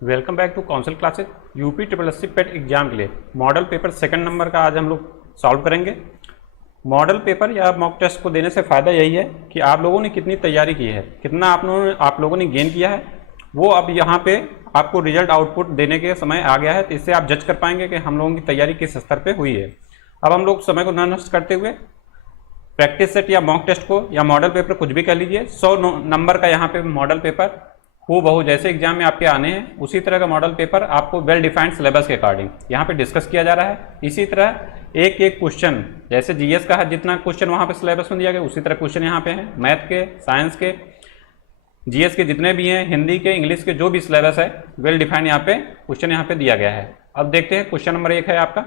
Welcome back to council classes. UP triple SC PET exam के लिए model paper second number का आज हम लोग सॉल्व करेंगे। मॉडल पेपर या मॉक टेस्ट को देने से फ़ायदा यही है कि आप लोगों ने कितनी तैयारी की है, कितना आप लोगों ने गेन किया है, वो अब यहाँ पे आपको रिजल्ट आउटपुट देने के समय आ गया है। तो इससे आप जज कर पाएंगे कि हम लोगों की तैयारी किस स्तर पर हुई है। अब हम लोग समय को न नष्ट करते हुए प्रैक्टिस सेट या मॉक टेस्ट को या मॉडल पेपर कुछ भी कह लीजिए, 100 नंबर का यहाँ पे मॉडल पेपर हूबहू जैसे एग्जाम में आपके आने हैं उसी तरह का मॉडल पेपर आपको वेल डिफाइंड सिलेबस के अकॉर्डिंग यहाँ पे डिस्कस किया जा रहा है। इसी तरह एक एक क्वेश्चन, जैसे जीएस का है जितना क्वेश्चन वहाँ पे सिलेबस में दिया गया उसी तरह क्वेश्चन यहाँ पे हैं। मैथ के, साइंस के, जीएस के जितने भी हैं, हिंदी के, इंग्लिश के जो भी सिलेबस है वेल डिफाइंड यहाँ पे क्वेश्चन यहाँ पे दिया गया है। अब देखते हैं क्वेश्चन नंबर 1 है आपका,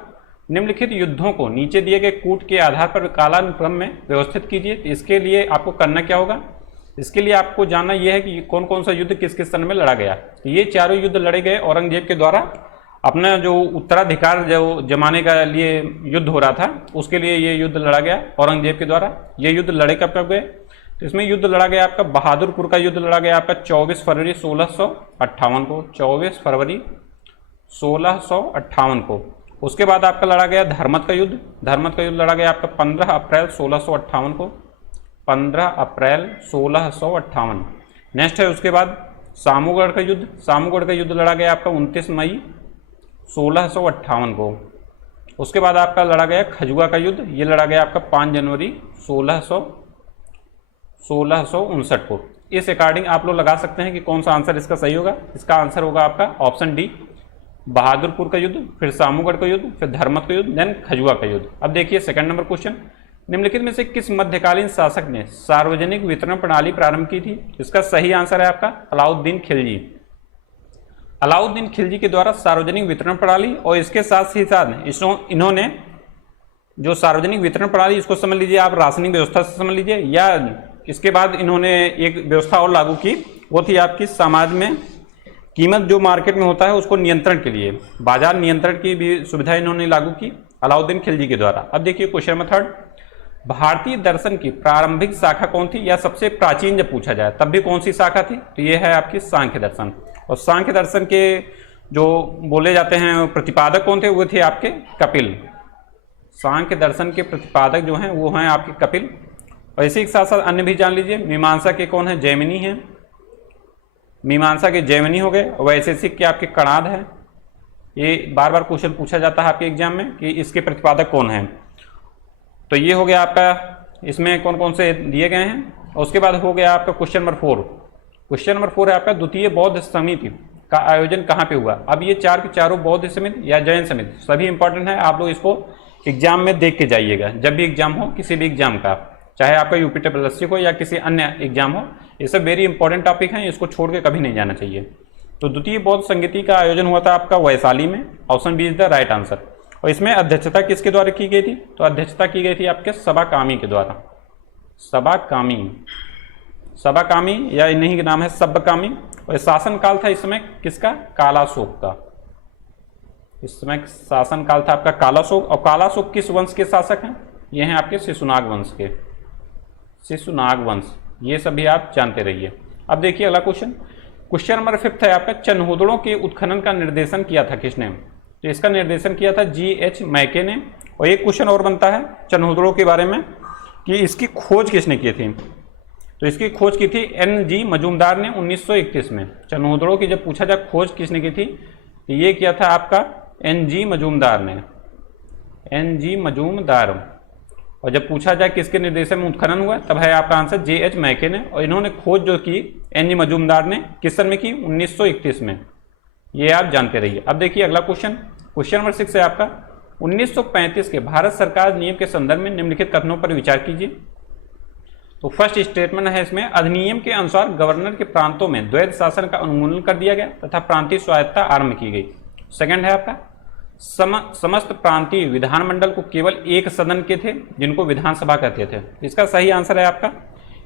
निम्नलिखित युद्धों को नीचे दिए गए कूट के आधार पर कालानुक्रम में व्यवस्थित कीजिए। इसके लिए आपको करना क्या होगा, इसके लिए आपको जानना यह है कि कौन कौन सा युद्ध किस किस सन में लड़ा गया। तो ये चारों युद्ध लड़े गए औरंगजेब के द्वारा अपना जो उत्तराधिकार जो जमाने का लिए युद्ध हो रहा था उसके लिए ये युद्ध लड़ा गया औरंगजेब के द्वारा। ये युद्ध लड़े कब गए, तो इसमें युद्ध लड़ा गया आपका बहादुरपुर का युद्ध लड़ा गया आपका 24 फरवरी 1658 को, 24 फरवरी 1658 को। उसके बाद आपका लड़ा गया धर्मत का युद्ध, धर्मत का युद्ध लड़ा गया आपका 15 अप्रैल 1658 को, 15 अप्रैल 1658। नेक्स्ट है उसके बाद सामूगढ़ का युद्ध, सामूगढ़ का युद्ध लड़ा गया आपका 29 मई 1658 को। उसके बाद आपका लड़ा गया खजुआ का युद्ध, ये लड़ा गया आपका 5 जनवरी 1659 को। इस अकॉर्डिंग आप लोग लगा सकते हैं कि कौन सा आंसर इसका सही होगा। इसका आंसर होगा आपका ऑप्शन डी, बहादुरपुर का युद्ध, फिर सामूगढ़ का युद्ध, फिर धर्मत का युद्ध, देन खजुआ का युद्ध। अब देखिए सेकंड नंबर क्वेश्चन, निम्नलिखित में से किस मध्यकालीन शासक ने सार्वजनिक वितरण प्रणाली प्रारंभ की थी। इसका सही आंसर है आपका अलाउद्दीन खिलजी। अलाउद्दीन खिलजी के द्वारा सार्वजनिक वितरण प्रणाली, और इसके साथ ही साथ इन्होंने जो सार्वजनिक वितरण प्रणाली, इसको समझ लीजिए आप राशनिंग व्यवस्था से समझ लीजिए, या इसके बाद इन्होंने एक व्यवस्था और लागू की, वो थी आपकी समाज में कीमत जो मार्केट में होता है उसको नियंत्रण के लिए बाजार नियंत्रण की भी सुविधा इन्होंने लागू की अलाउद्दीन खिलजी के द्वारा। अब देखिए क्वेश्चन नंबर 3, भारतीय दर्शन की प्रारंभिक शाखा कौन थी, या सबसे प्राचीन जब पूछा जाए तब भी कौन सी शाखा थी, तो ये है आपकी सांख्य दर्शन। और सांख्य दर्शन के जो बोले जाते हैं प्रतिपादक कौन थे, वो थे आपके कपिल। सांख्य दर्शन के प्रतिपादक जो हैं वो हैं आपके कपिल। और इसी के साथ साथ अन्य भी जान लीजिए, मीमांसा के कौन है, जैमिनी हैं, मीमांसा के जैमिनी हो गए। वैशेषिक के आपके कणाद हैं। ये बार बार क्वेश्चन पूछा जाता है आपके एग्जाम में कि इसके प्रतिपादक कौन हैं। तो ये हो गया आपका, इसमें कौन कौन से दिए गए हैं। और उसके बाद हो गया आपका क्वेश्चन नंबर 4। क्वेश्चन नंबर 4 है आपका, द्वितीय बौद्ध समिति का आयोजन कहाँ पे हुआ। अब ये चार के चारों बौद्ध समिति या जैन समिति सभी इंपॉर्टेंट है, आप लोग इसको एग्जाम में देख के जाइएगा। जब भी एग्जाम हो किसी भी एग्जाम का, चाहे आपका यूपी ट्रिपल एससी हो या किसी अन्य एग्जाम हो, ये सब वेरी इंपॉर्टेंट टॉपिक हैं, इसको छोड़ के कभी नहीं जाना चाहिए। तो द्वितीय बौद्ध समिति का आयोजन हुआ था आपका वैशाली में, option B is the right answer. और इसमें अध्यक्षता किसके द्वारा की गई थी, तो अध्यक्षता की गई थी आपके सभाकामी के द्वारा। सभाकामी, सभाकामी या इन्हीं के नाम है सब्बकामी। और शासनकाल था इस समय किसका, कालाशोक का। इस समय शासनकाल था आपका कालाशोक। और कालाशोक किस वंश के शासक हैं, ये हैं आपके शिशुनाग वंश के, शिशुनाग वंश। ये सभी आप जानते रहिए। अब देखिए अगला क्वेश्चन, क्वेश्चन नंबर 5 है आपका, चनहूदड़ों के उत्खनन का निर्देशन किया था किसने, तो इसका निर्देशन किया था G.H. मैके ने। और एक क्वेश्चन और बनता है चनहूदड़ों के बारे में कि इसकी खोज किसने की थी, तो इसकी खोज की थी N.G. मजूमदार ने 1931 में। चनहूदड़ों की जब पूछा जाए खोज किसने की थी, तो ये किया था आपका N.G. मजूमदार ने, N.G. मजूमदार। और जब पूछा जाए किसके निर्देशन में उत्खनन हुआ, तब है आपका आंसर J.H. मैके ने। और इन्होंने खोज जो की N.G. मजूमदार ने किस सन में की, 1931 में। ये आप जानते रहिए। अब देखिए अगला क्वेश्चन, क्वेश्चन नंबर 6 है आपका, 1935 के भारत सरकार नियम के संदर्भ में निम्नलिखित कथनों पर विचार कीजिए। तो फर्स्ट स्टेटमेंट है इसमें, अधिनियम के अनुसार गवर्नर के प्रांतों में द्वैध शासन का उन्मूलन कर दिया गया तथा प्रांतीय स्वायत्तता आरंभ की गई। सेकंड है आपका, समस्त प्रांतीय विधानमंडल को केवल एक सदन के थे जिनको विधानसभा कहते थे। इसका सही आंसर है आपका,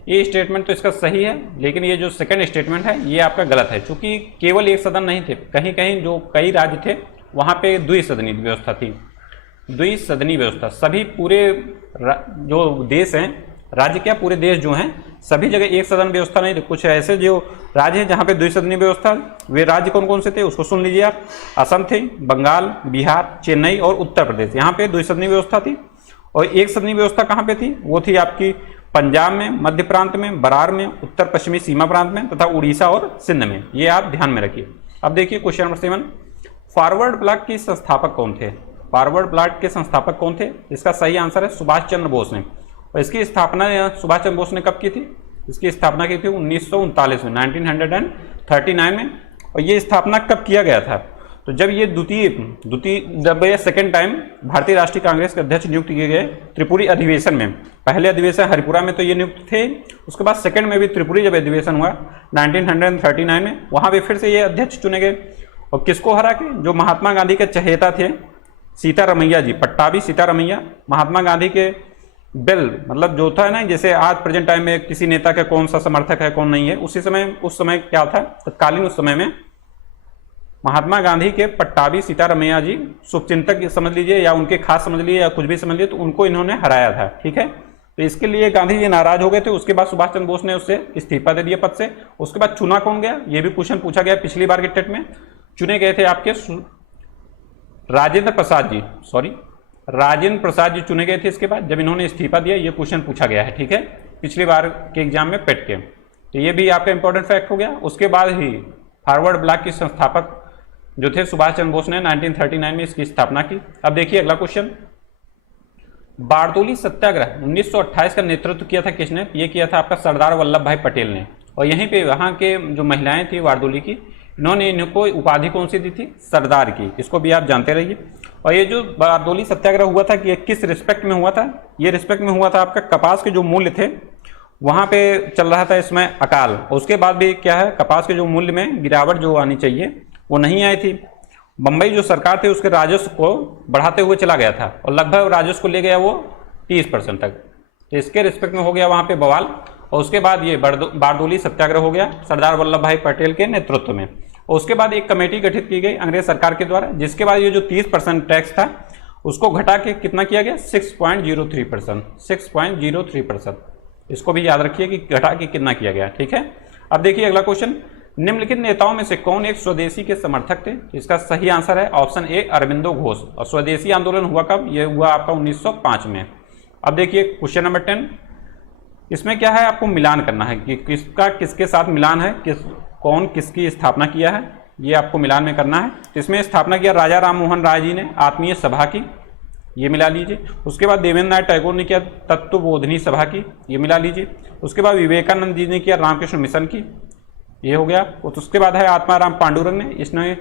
ये स्टेटमेंट तो इसका सही है, लेकिन ये जो सेकंड स्टेटमेंट है ये आपका गलत है, क्योंकि केवल एक सदन नहीं थे, कहीं कहीं जो कई राज्य थे वहाँ पे द्विसदनी व्यवस्था थी। द्विसदनी व्यवस्था सभी पूरे जो देश हैं राज्य क्या, पूरे देश जो हैं सभी जगह एक सदन व्यवस्था नहीं थी। कुछ ऐसे जो राज्य हैं जहाँ पे द्विसदनीय व्यवस्था, वे राज्य कौन कौन से थे उसको सुन लीजिए आप। असम थे, बंगाल, बिहार, चेन्नई और उत्तर प्रदेश, यहाँ पे द्विसदनीय व्यवस्था थी। और एक सदनीय व्यवस्था कहाँ पे थी, वो थी आपकी पंजाब में, मध्य प्रांत में, बरार में, उत्तर पश्चिमी सीमा प्रांत में तथा उड़ीसा और सिंध में। ये आप ध्यान में रखिए। अब देखिए क्वेश्चन नंबर 7, फॉरवर्ड ब्लॉक के संस्थापक कौन थे? फॉरवर्ड ब्लॉक के संस्थापक कौन थे? इसका सही आंसर है सुभाष चंद्र बोस ने। और इसकी स्थापना सुभाष चंद्र बोस ने कब की थी? इसकी स्थापना की थी 1939 में, 1939 में। और ये स्थापना कब किया गया था? तो जब ये जब ये सेकेंड टाइम भारतीय राष्ट्रीय कांग्रेस के अध्यक्ष नियुक्त किए गए त्रिपुरी अधिवेशन में। पहले अधिवेशन हरिपुरा में तो ये नियुक्त थे, उसके बाद सेकंड में भी त्रिपुरी जब अधिवेशन हुआ 1939 में, वहां पे फिर से ये अध्यक्ष चुने गए। और किसको हरा के? जो महात्मा गांधी के चहेता थे सीतारमैया जी, पट्टाभी सीतारमैया, महात्मा गांधी के बिल मतलब जो था ना, जैसे आज प्रेजेंट टाइम में किसी नेता का कौन सा समर्थक है कौन नहीं है, उस समय क्या था तत्कालीन उस समय में महात्मा गांधी के पट्टाभी सीतारमैया जी, शुभचिंतक समझ लीजिए या उनके खास समझ लीजिए या कुछ भी समझ लीजिए, तो उनको इन्होंने हराया था। ठीक है, तो इसके लिए गांधी जी नाराज हो गए थे। उसके बाद सुभाष चंद्र बोस ने उससे इस्तीफा दे दिया पद से। उसके बाद चुना कौन गया, ये भी क्वेश्चन पूछा गया पिछली बार के टेट में। चुने गए थे आपके राजेंद्र प्रसाद जी चुने गए थे। इसके बाद जब इन्होंने इस्तीफा दिया, ये क्वेश्चन पूछा गया है। ठीक है, पिछली बार के एग्जाम में पेट के, तो ये भी आपका इंपॉर्टेंट फैक्ट हो गया। उसके बाद ही फॉरवर्ड ब्लॉक के संस्थापक जो थे सुभाष चंद्र बोस ने 1939 में इसकी स्थापना की। अब देखिए अगला क्वेश्चन, बारदोली सत्याग्रह 1928 का नेतृत्व किया था किसने? ये किया था आपका सरदार वल्लभ भाई पटेल ने। और यहीं पे वहाँ के जो महिलाएं थी बारदोली की, इन्होंने इनको उपाधि कौन सी दी थी? सरदार की। इसको भी आप जानते रहिए। और ये जो बारदोली सत्याग्रह हुआ था कि ये किस रिस्पेक्ट में हुआ था? ये रिस्पेक्ट में हुआ था आपका कपास के जो मूल्य थे वहाँ पे चल रहा था इसमें अकाल। उसके बाद भी क्या है, कपास के जो मूल्य में गिरावट जो आनी चाहिए वो नहीं आई थी। बंबई जो सरकार थी उसके राजस्व को बढ़ाते हुए चला गया था और लगभग राजस्व को ले गया वो 30% तक। तो इसके रिस्पेक्ट में हो गया वहाँ पे बवाल। और उसके बाद ये बारदोली सत्याग्रह हो गया सरदार वल्लभ भाई पटेल के नेतृत्व में। और उसके बाद एक कमेटी गठित की गई अंग्रेज सरकार के द्वारा, जिसके बाद ये जो 30% टैक्स था उसको घटा के कितना किया गया? 6.03%। 6.03%। इसको भी याद रखिए कि घटा के कितना किया गया। ठीक है, अब देखिए अगला क्वेश्चन, निम्नलिखित नेताओं में से कौन एक स्वदेशी के समर्थक थे? इसका सही आंसर है ऑप्शन ए अरविंदो घोष। और स्वदेशी आंदोलन हुआ कब? ये हुआ आपका 1905 में। अब देखिए क्वेश्चन नंबर 10, इसमें क्या है, आपको मिलान करना है कि किसका किसके साथ मिलान है, कौन किसकी स्थापना किया है, ये आपको मिलान में करना है। तो इसमें स्थापना किया राजा राम मोहन राय जी ने आत्मीय सभा की, ये मिला लीजिए। उसके बाद देवेंद्र नाथ टैगोर ने किया तत्वबोधिनी सभा की, ये मिला लीजिए। उसके बाद विवेकानंद जी ने किया रामकृष्ण मिशन की, ये हो गया। तो उसके बाद है आत्माराम पांडुरंग ने,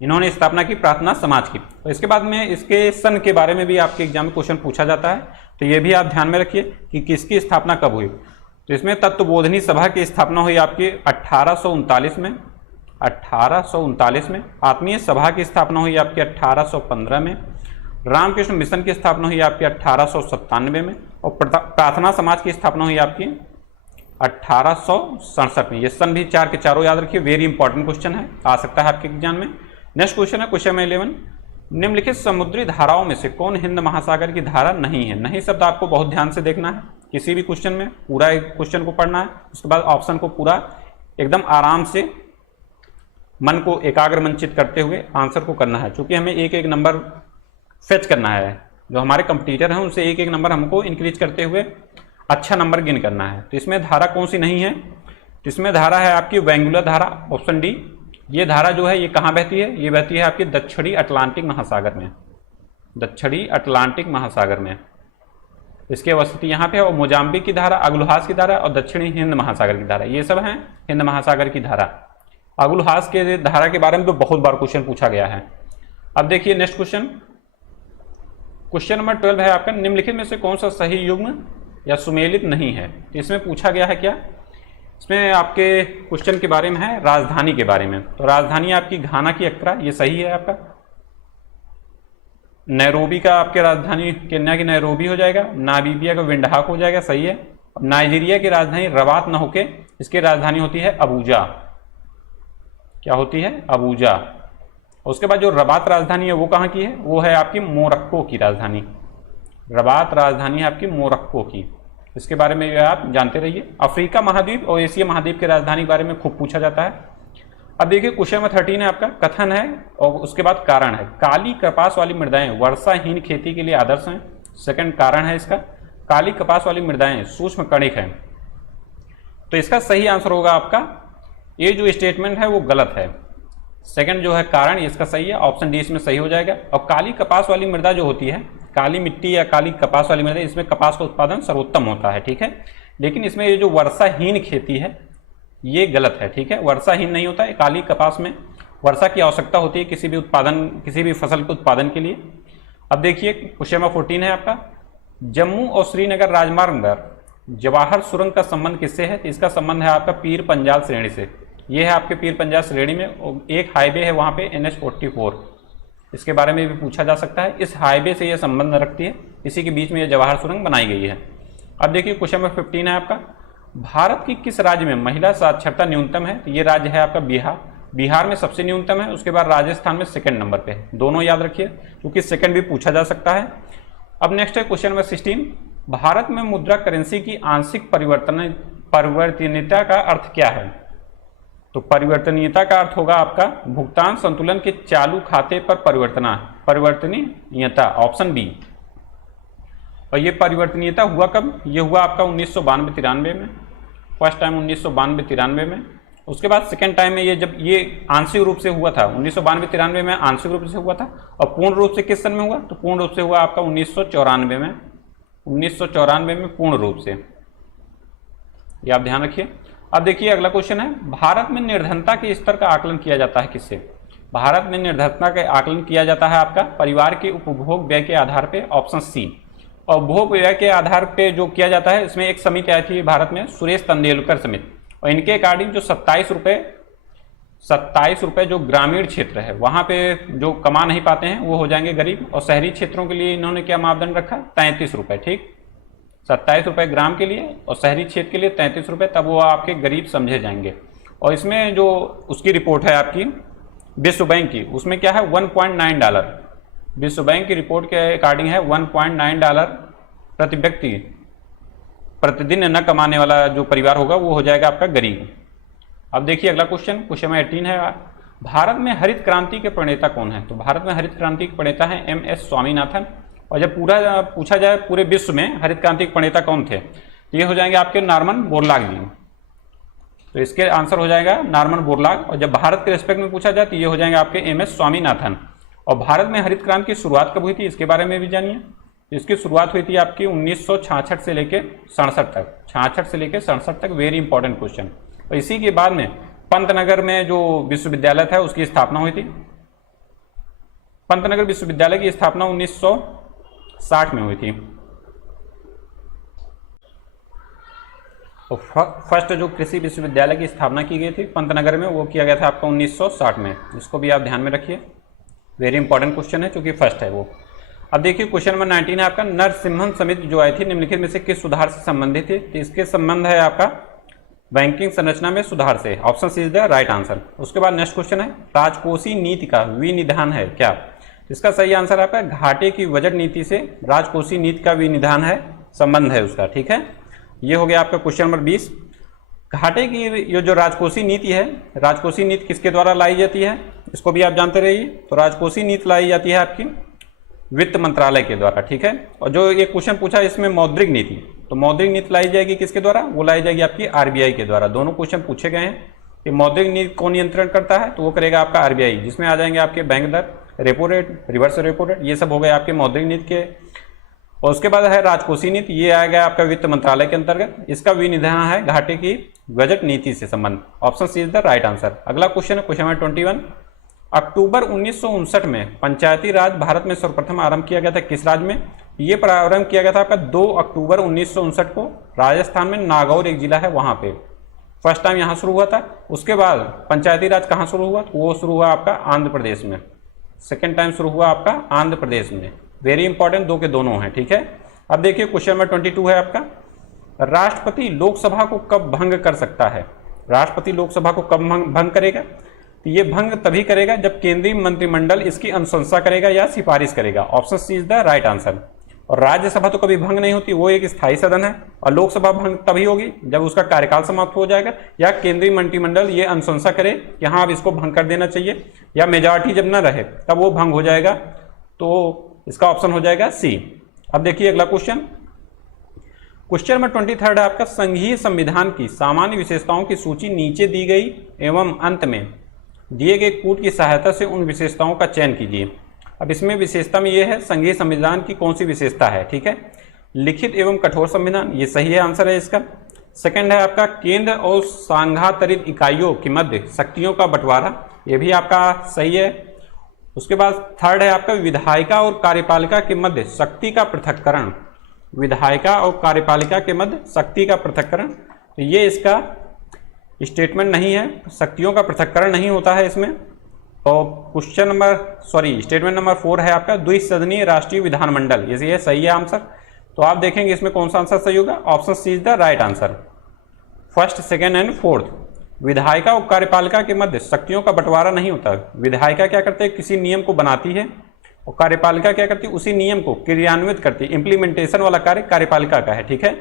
इन्होंने स्थापना की प्रार्थना समाज की। तो इसके बाद में इसके सन के बारे में भी आपके एग्जाम में क्वेश्चन पूछा जाता है, तो ये भी आप ध्यान में रखिए कि किसकी स्थापना कब हुई। तो इसमें तत्वबोधिनी सभा की स्थापना हुई आपकी 1839 में। 1839 में आत्मीय सभा की स्थापना हुई आपकी 1815 में। रामकृष्ण मिशन की स्थापना हुई आपकी 1897 में। और प्रार्थना समाज की स्थापना हुई आपकी 1867 में। ये सन भी चार के चारों याद रखिए, वेरी इंपॉर्टेंट क्वेश्चन है, आ सकता है आपके एग्जाम में। नेक्स्ट क्वेश्चन है क्वेश्चन नंबर 11, निम्नलिखित समुद्री धाराओं में से कौन हिंद महासागर की धारा नहीं है? नहीं शब्द आपको बहुत ध्यान से देखना है किसी भी क्वेश्चन में, पूरा एक क्वेश्चन को पढ़ना है, उसके बाद ऑप्शन को पूरा एकदम आराम से मन को एकाग्र मंचित करते हुए आंसर को करना है। चूंकि हमें एक एक नंबर फेच करना है, जो हमारे कंपटीटर हैं उनसे एक एक नंबर हमको इंक्रीज करते हुए अच्छा नंबर गेन करना है। तो इसमें धारा कौन सी नहीं है? तो इसमें धारा है आपकी वेंगुलर धारा, ऑप्शन डी। ये धारा जो है ये कहाँ बहती है? ये बहती है आपकी दक्षिणी अटलांटिक महासागर में, दक्षिणी अटलांटिक महासागर में इसकी अवस्थिति यहाँ पे है। और मोजाम्बिक की धारा, अगुलहास की धारा और दक्षिणी हिंद महासागर की धारा, ये सब हैं हिंद महासागर की धारा। अगुलहास के धारा के बारे में तो बहुत बार क्वेश्चन पूछा गया है। अब देखिए नेक्स्ट क्वेश्चन, क्वेश्चन नंबर 12 है आपका, निम्नलिखित में से कौन सा सही युग्म या सुमेलित नहीं है? तो इसमें पूछा गया है क्या? इसमें आपके क्वेश्चन के बारे में है राजधानी के बारे में। तो राजधानी आपकी घाना की अक्रा, ये सही है आपका। नैरोबी का आपके राजधानी केन्या की नैरोबी हो जाएगा। नामीबिया का विंडहाक हो जाएगा, सही है। अब नाइजीरिया की राजधानी रबात न होके इसकी राजधानी होती है अबूजा। क्या होती है? अबूजा। उसके बाद जो रबात राजधानी है वो कहाँ की है? वो है आपकी मोरक्को की राजधानी। रबात राजधानी है आपकी मोरक्को की। इसके बारे में आप जानते रहिए। अफ्रीका महाद्वीप और एशिया महाद्वीप की राजधानी के बारे में खूब पूछा जाता है। अब देखिए क्वेश्चन नंबर 13 है आपका, कथन है और उसके बाद कारण है। काली कपास वाली मृदाएं वर्षाहीन खेती के लिए आदर्श हैं। सेकंड कारण है इसका, काली कपास वाली मृदाएं सूक्ष्म कणिक हैं। तो इसका सही आंसर होगा आपका ये जो स्टेटमेंट है वो गलत है। सेकंड जो है कारण, इसका सही है, ऑप्शन डी इसमें सही हो जाएगा। और काली कपास वाली मृदा जो होती है, काली मिट्टी या काली कपास वाली मृदा, इसमें कपास का उत्पादन सर्वोत्तम होता है, ठीक है। लेकिन इसमें ये जो वर्षाहीन खेती है ये गलत है, ठीक है। वर्षाहीन नहीं होता है, काली कपास में वर्षा की आवश्यकता होती है किसी भी फसल के उत्पादन के लिए। अब देखिए क्वेश्चन नंबर 14 है आपका, जम्मू और श्रीनगर राजमार्ग पर जवाहर सुरंग का संबंध किससे है? तो इसका संबंध है आपका पीर पंजाल श्रेणी से। ये है आपके पीर पंजाल श्रेणी में एक हाईवे है वहाँ पे NH-44, इसके बारे में भी पूछा जा सकता है। इस हाईवे से यह संबंध रखती है, इसी के बीच में यह जवाहर सुरंग बनाई गई है। अब देखिए क्वेश्चन नंबर 15 है आपका, भारत की किस राज्य में महिला साक्षरता न्यूनतम है? तो ये राज्य है आपका बिहार। बिहार में सबसे न्यूनतम है, उसके बाद राजस्थान में सेकंड नंबर पे है। दोनों याद रखिए क्योंकि सेकंड भी पूछा जा सकता है। अब नेक्स्ट है क्वेश्चन नंबर 16, भारत में मुद्रा करेंसी की आंशिक परिवर्तनीयता का अर्थ क्या है? तो परिवर्तनीयता का अर्थ होगा आपका भुगतान संतुलन के चालू खाते पर परिवर्तनीयता, ऑप्शन बी। और ये परिवर्तनीयता हुआ कब? ये हुआ आपका 1992-93 में, फर्स्ट टाइम 1992-93 में। उसके बाद सेकेंड टाइम में ये जब ये आंशिक रूप से हुआ था 1992-93 में, आंशिक रूप से हुआ था। और पूर्ण रूप से किस सन में हुआ? तो पूर्ण रूप से हुआ आपका 1994 में, 1994 में पूर्ण रूप से, ये आप ध्यान रखिए। अब देखिए अगला क्वेश्चन है, भारत में निर्धनता के स्तर का आकलन किया जाता है किससे? भारत में निर्धनता का आकलन किया जाता है आपका परिवार के उपभोग व्यय के आधार पे, ऑप्शन सी। और उपभोग व्यय के आधार पे जो किया जाता है, इसमें एक समिति आई थी भारत में, सुरेश तेंदुलकर समिति, और इनके अकॉर्डिंग जो 27 रुपये जो ग्रामीण क्षेत्र है वहाँ पे जो कमा नहीं पाते हैं वो हो जाएंगे गरीब। और शहरी क्षेत्रों के लिए इन्होंने क्या मापदंड रखा? 33 रुपये, ठीक, 27 रुपये ग्राम के लिए और शहरी क्षेत्र के लिए 33 रुपये, तब वो आपके गरीब समझे जाएंगे। और इसमें जो उसकी रिपोर्ट है आपकी विश्व बैंक की, उसमें क्या है? $1.9, विश्व बैंक की रिपोर्ट के अकॉर्डिंग है $1.9 प्रति व्यक्ति प्रतिदिन न कमाने वाला जो परिवार होगा वो हो जाएगा आपका गरीब। अब देखिए अगला क्वेश्चन नंबर 18 है, भारत में हरित क्रांति के प्रणेता कौन है? तो भारत में हरित क्रांति के प्रणेता है MS स्वामीनाथन। और जब पूरा पूछा जाए पूरे विश्व में हरित क्रांति के प्रणेता कौन थे, तो ये हो जाएंगे आपके नॉर्मन बोरलॉग जी। तो इसके आंसर हो जाएगा नॉर्मन बोरलॉग। और जब भारत के रेस्पेक्ट में पूछा जाए तो ये हो जाएंगे आपके MS स्वामीनाथन। और भारत में हरित क्रांति की शुरुआत कब हुई थी इसके बारे में भी जानिए। इसकी शुरुआत हुई थी आपकी 1966 से लेकर 67 तक, 66 से लेकर 67 तक, वेरी इंपॉर्टेंट क्वेश्चन। और इसी के बाद में पंतनगर में जो विश्वविद्यालय था उसकी स्थापना हुई थी। पंतनगर विश्वविद्यालय की स्थापना 1960 में हुई थी। तो फर्स्ट जो कृषि विश्वविद्यालय की स्थापना की गई थी पंतनगर में, वो किया गया था आपका 1960 में। इसको भी आप ध्यान में रखिए, वेरी इंपॉर्टेंट क्वेश्चन है क्योंकि फर्स्ट है वो। अब देखिए क्वेश्चन नंबर 19 है आपका, नरसिम्हन समिति जो आई थी निम्नलिखित में से किस सुधार से संबंधित थी? तो इसके संबंध है आपका बैंकिंग संरचना में सुधार से, option C is the right answer. उसके बाद नेक्स्ट क्वेश्चन है, राजकोषीय नीति का विनिधान है क्या? इसका सही आंसर आपका घाटे की बजट नीति से राजकोषीय नीति का विनिधान है, संबंध है उसका, ठीक है। ये हो गया आपका क्वेश्चन नंबर 20। घाटे की ये जो राजकोषीय नीति है, राजकोषीय नीति किसके द्वारा लाई जाती है इसको भी आप जानते रहिए। तो राजकोषीय नीति लाई जाती है आपकी वित्त मंत्रालय के द्वारा, ठीक है। और जो ये क्वेश्चन पूछा इसमें मौद्रिक नीति, तो मौद्रिक नीति लाई जाएगी किसके द्वारा? वो लाई जाएगी आपकी RBI के द्वारा। दोनों क्वेश्चन पूछे गए हैं कि मौद्रिक नीति कौन नियंत्रण करता है, तो वो करेगा आपका RBI, जिसमें आ जाएंगे आपके बैंक दर, repo rate, reverse repo rate, ये सब हो गए आपके मौद्रिक नीति के। और उसके बाद है राजकोषीय नीति, ये आएगा आपका वित्त मंत्रालय के अंतर्गत। इसका विनिधान है घाटे की बजट नीति से संबंध, option C is the right answer. अगला क्वेश्चन है क्वेश्चन नंबर 21, अक्टूबर 1959 में पंचायती राज भारत में सर्वप्रथम आरंभ किया गया था किस राज्य में? ये प्रारंभ किया गया था आपका 2 अक्टूबर 1959 को राजस्थान में, नागौर एक जिला है वहां पे फर्स्ट टाइम यहाँ शुरू हुआ था। उसके बाद पंचायती राज कहाँ शुरू हुआ? वो शुरू हुआ आपका आंध्र प्रदेश में, सेकेंड टाइम शुरू हुआ आपका आंध्र प्रदेश में। वेरी इंपॉर्टेंट, दो के दोनों हैं, ठीक है। अब देखिए क्वेश्चन नंबर 22 है आपका, राष्ट्रपति लोकसभा को कब भंग कर सकता है? राष्ट्रपति लोकसभा को कब भंग करेगा? तो ये भंग तभी करेगा जब केंद्रीय मंत्रिमंडल इसकी अनुशंसा करेगा या सिफारिश करेगा, option C is the right answer. और राज्यसभा तो कभी भंग नहीं होती, वो एक स्थायी सदन है। और लोकसभा भंग तभी होगी जब उसका कार्यकाल समाप्त हो जाएगा या केंद्रीय मंत्रिमंडल ये अनुशंसा करे कि हाँ अब इसको भंग कर देना चाहिए, या मेजॉरिटी जब न रहे तब वो भंग हो जाएगा। तो इसका ऑप्शन हो जाएगा सी। अब देखिए अगला क्वेश्चन, क्वेश्चन नंबर 23 है आपका, संघीय संविधान की सामान्य विशेषताओं की सूची नीचे दी गई एवं अंत में दिए गए कूट की सहायता से उन विशेषताओं का चयन कीजिए। अब इसमें विशेषता में ये है संघीय संविधान की कौन सी विशेषता है, ठीक है। लिखित एवं कठोर संविधान, ये सही है, आंसर है इसका। सेकंड है आपका केंद्र और सांघातरित इकाइयों के मध्य शक्तियों का बंटवारा, ये भी आपका सही है। उसके बाद थर्ड है आपका विधायिका और कार्यपालिका के मध्य शक्ति का पृथक्करण, विधायिका और कार्यपालिका के मध्य शक्ति का पृथक्करण, तो ये इसका स्टेटमेंट नहीं है, शक्तियों का पृथक्करण नहीं होता है इसमें। और क्वेश्चन नंबर स्टेटमेंट नंबर 4 है आपका द्विसदनीय राष्ट्रीय विधानमंडल, ये सही है आंसर। तो आप देखेंगे इसमें कौन सा आंसर सही होगा, option C is the right answer. First, second and fourth, विधायिका और कार्यपालिका के मध्य शक्तियों का बंटवारा नहीं होता। विधायिका क्या करते हैं, किसी नियम को बनाती है, और कार्यपालिका क्या करती है, उसी नियम को क्रियान्वित करती है। इंप्लीमेंटेशन वाला कार्य कार्यपालिका का है, ठीक है।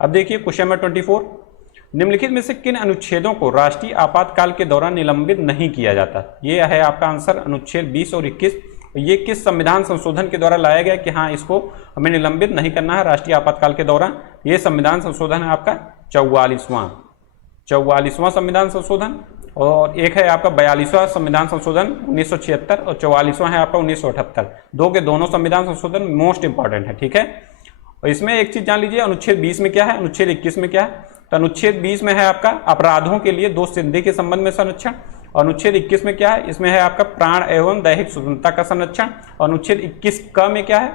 अब देखिए क्वेश्चन नंबर 24, निम्नलिखित में से किन अनुच्छेदों को राष्ट्रीय आपातकाल के दौरान निलंबित नहीं किया जाता। ये है आपका आंसर अनुच्छेद 20 और 21। ये किस संविधान संशोधन के द्वारा लाया गया कि हाँ इसको हमें निलंबित नहीं करना है राष्ट्रीय आपातकाल के दौरान। ये संविधान संशोधन है आपका 44वां संविधान संशोधन, और एक है आपका 42वां संविधान संशोधन 1976, और 44वां है आपका 1978। दोनों संविधान संशोधन मोस्ट इंपॉर्टेंट है, ठीक है। और इसमें एक चीज जान लीजिए, अनुच्छेद 20 में क्या है, अनुच्छेद 21 में क्या है। तो अनुच्छेद 20 में है आपका अपराधों के लिए 2 संधि के संबंध में संरक्षण, और अनुच्छेद 21 में क्या है, इसमें है आपका प्राण एवं दैहिक स्वतंत्रता का संरक्षण। और अनुच्छेद 21 क में क्या है,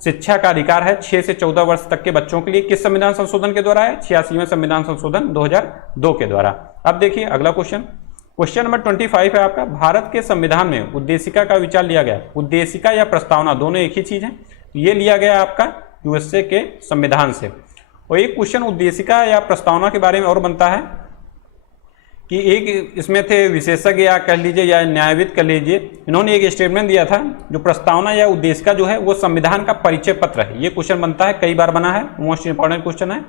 शिक्षा का अधिकार है 6 से 14 वर्ष तक के बच्चों के लिए। किस संविधान संशोधन के द्वारा है, 86वें संविधान संशोधन 2002 के द्वारा। अब देखिए अगला क्वेश्चन, क्वेश्चन नंबर 25 है आपका, भारत के संविधान में उद्देशिका का विचार लिया गया। उद्देशिका या प्रस्तावना दोनों एक ही चीज है, ये लिया गया आपका यूएसए के संविधान से। और एक क्वेश्चन उद्देशिका या प्रस्तावना के बारे में और बनता है कि एक इसमें थे विशेषज्ञ या कह लीजिए या न्यायविद कह लीजिए, इन्होंने एक स्टेटमेंट दिया था जो प्रस्तावना या उद्देशिका जो है वो संविधान का परिचय पत्र है। ये क्वेश्चन बनता है, कई बार बना है, मोस्ट इंपॉर्टेंट क्वेश्चन है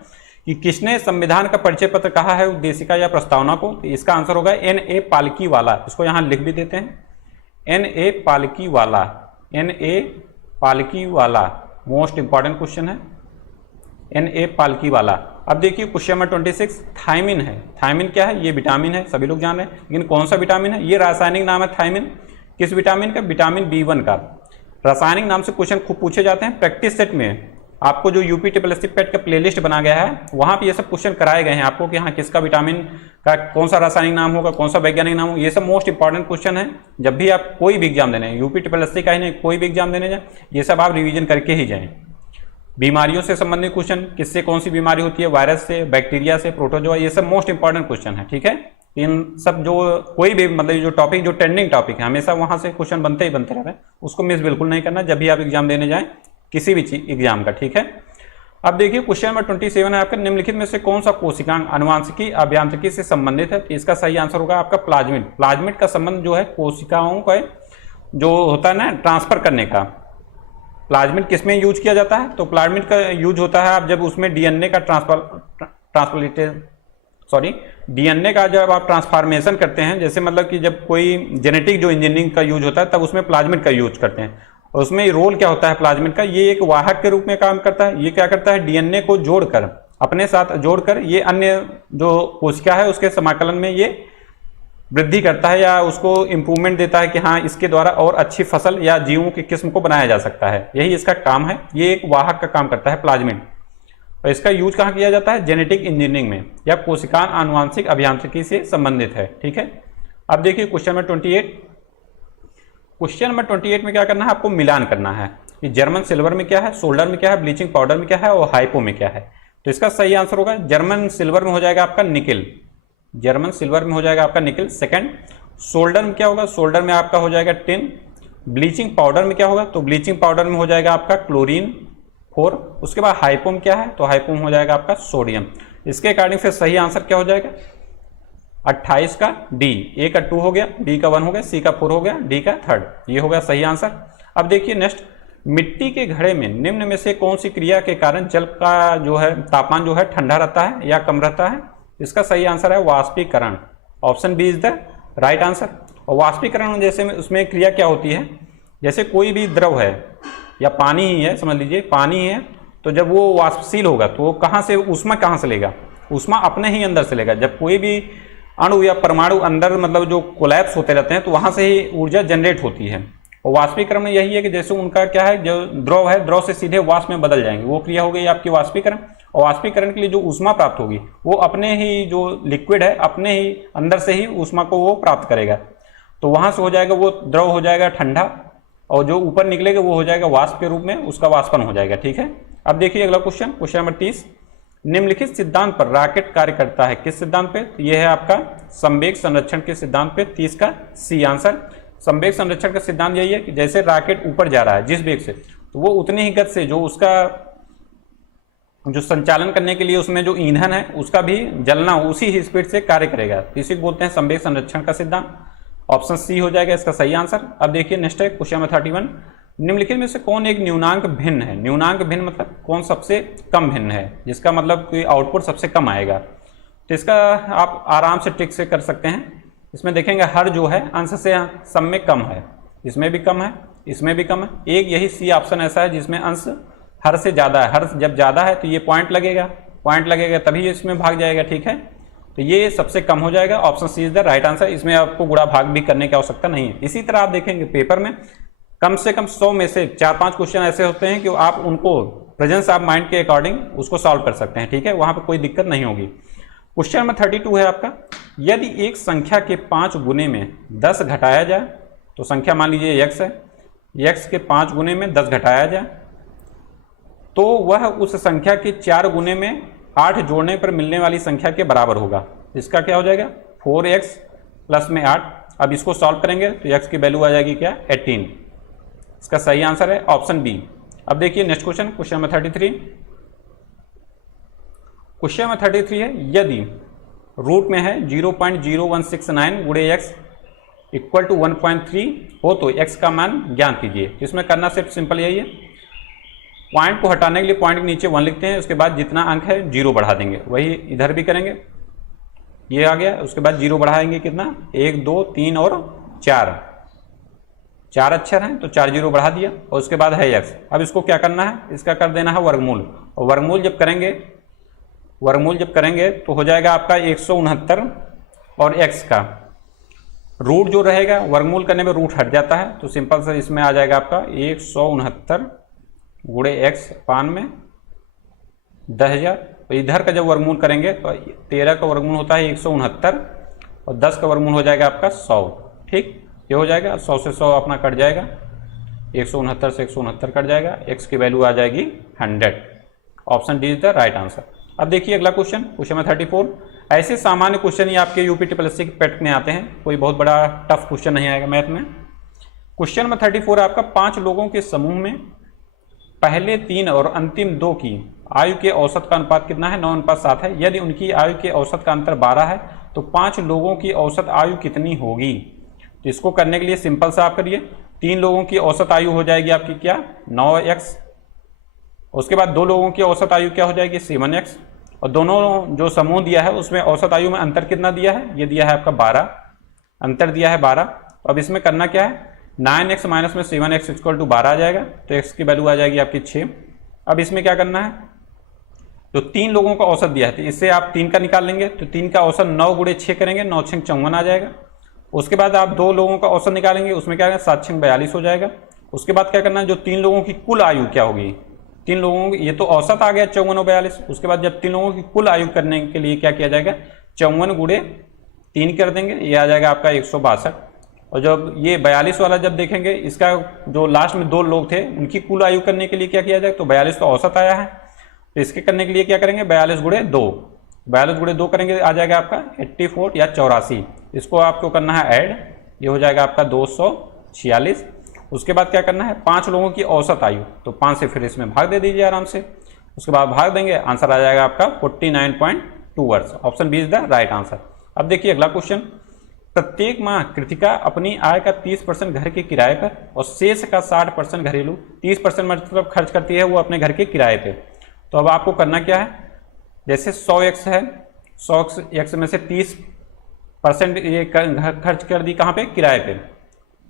कि किसने संविधान का परिचय पत्र कहा है उद्देशिका या प्रस्तावना को। तो इसका आंसर होगा N.A. पालकीवाला। इसको यहाँ लिख भी देते हैं, N.A. Palkhivala, N.A. Palkhivala, most important question है, N.A. पालकीवाला। अब देखिए क्वेश्चन नंबर 26, थायमिन है। थायमिन क्या है, ये विटामिन है, सभी लोग जान रहे हैं, लेकिन कौन सा विटामिन है, ये रासायनिक नाम है थायमिन। किस विटामिन का, विटामिन B1 का। रासायनिक नाम से क्वेश्चन खूब पूछे जाते हैं। प्रैक्टिस सेट में आपको जो यूपी ट्रिपल पेट का प्लेलिस्ट बना गया है वहां पे ये सब क्वेश्चन कराए गए हैं आपको कि हाँ किसका विटामिन का कौन सा रासायनिक नाम होगा, कौन सा वैज्ञानिक नाम होगा। ये सब मोस्ट इंपॉर्टेंट क्वेश्चन है। जब भी आप कोई भी एग्जाम देने, यूपी ट्रिपल का ही नहीं, कोई भी एग्जाम देने जाए, ये सब आप रिविजन करके ही जाएं। बीमारियों से संबंधित क्वेश्चन, किससे कौन सी बीमारी होती है, वायरस से, बैक्टीरिया से, प्रोटोजोआ, ये सब मोस्ट इंपॉर्टेंट क्वेश्चन है, ठीक है। इन सब जो कोई भी मतलब जो टॉपिक जो ट्रेंडिंग टॉपिक है हमेशा वहां से क्वेश्चन बनते ही बनते रहते हैं, उसको मिस बिल्कुल नहीं करना जब भी आप एग्जाम देने जाएं किसी भी चीज एग्जाम का, ठीक है। अब देखिए क्वेश्चन नंबर 27 है आपका, निम्नलिखित में से कौन सा कोशिकांग आनुवांशिकी अभियांत्रिकी से संबंधित है। तो इसका सही आंसर होगा आपका प्लाज्मिड। प्लाज्मिड का संबंध जो है कोशिकाओं का जो होता है ना ट्रांसफर करने का, प्लाज्मिड किसमें यूज किया जाता है, तो प्लाज्मिड का यूज होता है आप जब उसमें डीएनए का डीएनए का जब आप ट्रांसफॉर्मेशन करते हैं, जैसे मतलब कि जब कोई जेनेटिक जो इंजीनियरिंग का यूज होता है तब उसमें प्लाज्मिड का यूज करते हैं। और उसमें रोल क्या होता है प्लाज्मिड का, ये एक वाहक के रूप में काम करता है। ये क्या करता है, डीएनए को जोड़कर, अपने साथ जोड़कर ये अन्य जो कोशिका है उसके समाकलन में ये वृद्धि करता है या उसको इंप्रूवमेंट देता है कि हाँ इसके द्वारा और अच्छी फसल या जीवों की किस्म को बनाया जा सकता है। यही इसका काम है, ये एक वाहक का काम करता है प्लाज्मिड। और इसका यूज कहाँ किया जाता है, जेनेटिक इंजीनियरिंग में या कोशिकान आनुवांशिक अभियांत्रिकी से संबंधित है, ठीक है। अब देखिए क्वेश्चन नंबर 28। क्वेश्चन नंबर 28 में क्या करना है, आपको मिलान करना है कि जर्मन सिल्वर में क्या है, सोल्डर में क्या है, ब्लीचिंग पाउडर में क्या है और हाइपो में क्या है। तो इसका सही आंसर होगा जर्मन सिल्वर में हो जाएगा आपका निकिल, जर्मन सिल्वर में हो जाएगा आपका निकिल। सेकंड, सोल्डर में क्या होगा, सोल्डर में आपका हो जाएगा टिन। ब्लीचिंग पाउडर में क्या होगा, तो ब्लीचिंग पाउडर में हो जाएगा आपका क्लोरीन 4। उसके बाद हाइपो में क्या है, तो हाइपो में हो जाएगा आपका सोडियम। इसके अकॉर्डिंग फिर सही आंसर क्या हो जाएगा, 28 का डी, ए का 2 हो गया, बी का 1 हो गया, सी का 4 हो गया, डी का 3rd, ये होगा सही आंसर। अब देखिए नेक्स्ट, मिट्टी के घड़े में निम्न में से कौन सी क्रिया के कारण जल का जो है तापमान जो है ठंडा रहता है या कम रहता है? इसका सही आंसर है वाष्पीकरण। Option B is the right answer. और वाष्पीकरण जैसे में उसमें क्रिया क्या होती है, जैसे कोई भी द्रव है या पानी ही है, समझ लीजिए पानी है, तो जब वो वाष्पशील होगा तो वो कहाँ से ऊष्मा कहाँ से लेगा? ऊष्मा अपने ही अंदर से लेगा। जब कोई भी अणु या परमाणु अंदर मतलब जो कोलैप्स होते रहते हैं तो वहाँ से ही ऊर्जा जनरेट होती है। और वाष्पीकरण में यही है कि जैसे उनका क्या है, जो द्रव है द्रव से सीधे वाष्प में बदल जाएंगे, वो क्रिया हो गई आपकी वाष्पीकरण। और वाष्पीकरण के लिए जो ऊष्मा प्राप्त होगी वो अपने ही जो लिक्विड है अपने ही अंदर से ही ऊष्मा को वो प्राप्त करेगा, तो वहाँ से हो जाएगा वो द्रव हो जाएगा ठंडा, और जो ऊपर निकलेगा वो हो जाएगा वाष्प के रूप में, उसका वाष्पन हो जाएगा। ठीक है, अब देखिए अगला क्वेश्चन, क्वेश्चन नंबर 30। निम्नलिखित सिद्धांत पर रॉकेट कार्य करता है, किस सिद्धांत पे? तो यह है आपका संवेग संरक्षण के सिद्धांत पे। 30 का सी आंसर। संवेग संरक्षण का सिद्धांत यही है कि जैसे रॉकेट ऊपर जा रहा है जिस वेग से, तो वो उतनी ही गति से जो उसका जो संचालन करने के लिए उसमें जो ईंधन है उसका भी जलना उसी ही स्पीड से कार्य करेगा, इसी को बोलते हैं संवेग संरक्षण का सिद्धांत। ऑप्शन सी हो जाएगा इसका सही आंसर। अब देखिए नेक्स्ट है क्वेश्चन नंबर 31। निम्नलिखित में से कौन एक न्यूनांक भिन्न है? न्यूनांक भिन्न मतलब कौन सबसे कम भिन्न है, जिसका मतलब कोई आउटपुट सबसे कम आएगा। तो इसका आप आराम से ट्रिक से कर सकते हैं। इसमें देखेंगे हर जो है अंश से सम में कम है, इसमें भी कम है, इसमें भी कम है। एक यही सी ऑप्शन ऐसा है जिसमें अंश हर से ज़्यादा है। हर जब ज़्यादा है तो ये पॉइंट लगेगा तभी इसमें भाग जाएगा। ठीक है, तो ये सबसे कम हो जाएगा। Option C is the right answer. इसमें आपको गुणा भाग भी करने की आवश्यकता नहीं है। इसी तरह आप देखेंगे पेपर में कम से कम 100 में से 4-5 क्वेश्चन ऐसे होते हैं कि आप उनको प्रेजेंस ऑफ माइंड के अकॉर्डिंग उसको सॉल्व कर सकते हैं। ठीक है, वहां पर कोई दिक्कत नहीं होगी। क्वेश्चन नंबर 32 है आपका, यदि एक संख्या के 5 गुने में 10 घटाया जाए, तो संख्या मान लीजिए x है, x के 5 गुने में 10 घटाया जाए तो वह उस संख्या के 4 गुने में 8 जोड़ने पर मिलने वाली संख्या के बराबर होगा। इसका क्या हो जाएगा? 4x प्लस में 8। अब इसको सॉल्व करेंगे तो x की वैल्यू आ जाएगी क्या? 18। इसका सही आंसर है ऑप्शन बी। अब देखिए next question, question number 33। Question number 33 है, यदि रूट में है 0.0169 गुणे x इक्वल टू 1.3 हो तो x का मान ज्ञात कीजिए। इसमें करना सिर्फ सिंपल यही है, पॉइंट को हटाने के लिए पॉइंट के नीचे 1 लिखते हैं, उसके बाद जितना अंक है 0 बढ़ा देंगे। वही इधर भी करेंगे, ये आ गया, उसके बाद 0 बढ़ाएंगे कितना? 1 2 3 और 4 अक्षर हैं तो 4 0 बढ़ा दिया, और उसके बाद है x। अब इसको क्या करना है? इसका कर देना है वर्गमूल, और वर्गमूल जब करेंगे तो हो जाएगा आपका 169 और x का रूट जो रहेगा वर्गमूल करने में रूट हट जाता है, तो सिंपल से इसमें आ जाएगा आपका 169 गुणे x पान में 10,000। तो इधर का जब वर्गमूल करेंगे तो 13 का वर्गमूल होता है 169 और 10 का वर्गमूल हो जाएगा आपका 100। ठीक, ये हो जाएगा 100 से 100 अपना कट जाएगा, 169 से 169 कट जाएगा, x की वैल्यू आ जाएगी 100। Option D is the right answer. अब देखिए अगला क्वेश्चन, क्वेश्चन नंबर 34। ऐसे सामान्य क्वेश्चन ही आपके यूपीटीपीएससी के पेट में आते हैं, कोई बहुत बड़ा टफ क्वेश्चन नहीं आएगा मैथ में। क्वेश्चन नंबर 34 आपका, 5 लोगों के समूह में पहले 3 और अंतिम 2 की आयु के औसत का अनुपात कितना है? 9:7 है। यदि उनकी आयु के औसत का अंतर 12 है तो 5 लोगों की औसत आयु कितनी होगी? तो इसको करने के लिए सिंपल सा आप करिए, 3 लोगों की औसत आयु हो जाएगी आपकी क्या? 9x। उसके बाद 2 लोगों की औसत आयु क्या हो जाएगी? 7x। और दोनों जो समूह दिया है उसमें औसत आयु में अंतर कितना दिया है? ये दिया है आपका 12, अंतर दिया है 12। अब इसमें करना क्या है? 9x माइनस में 7x इक्वल टू 12 आ जाएगा, तो x की वैल्यू आ जाएगी आपकी 6। अब इसमें क्या करना है? जो 3 लोगों का औसत दिया है तो इससे आप 3 का निकाल लेंगे, तो 3 का औसत 9 गुणे 6 करेंगे, 9 6 54 आ जाएगा। उसके बाद आप 2 लोगों का औसत निकालेंगे, उसमें क्या है? 7 6 42 हो जाएगा। उसके बाद क्या करना है? जो 3 लोगों की कुल आयु क्या होगी? 3 लोगों की, ये तो औसत आ गया 54 और 42। उसके बाद जब 3 लोगों की कुल आयु करने के लिए क्या किया जाएगा? 54 गुणे 3 कर देंगे, ये आ जाएगा आपका 162। और जब ये 42 वाला जब देखेंगे, इसका जो लास्ट में 2 लोग थे उनकी कुल आयु करने के लिए क्या किया जाए? तो 42 तो औसत आया है, तो इसके करने के लिए क्या करेंगे? 42 गुणे 2, 42 गुणे 2 करेंगे, आ जाएगा आपका 84 या 84। इसको आपको करना है ऐड, ये हो जाएगा आपका 246। उसके बाद क्या करना है? 5 लोगों की औसत आयु, तो 5 से फिर इसमें भाग दे दीजिए आराम से। उसके बाद भाग देंगे, आंसर आ जाएगा आपका 49.2 वर्ष। Option B is the right answer. अब देखिए अगला क्वेश्चन, प्रत्येक माह कृतिका अपनी आय का 30% घर के किराए पर और शेष का 60% घरेलू, 30% मतलब खर्च करती है वो अपने घर के किराए पे। तो अब आपको करना क्या है, जैसे 100x है, 100x में से 30% ये खर्च कर दी कहाँ पे, किराए पे।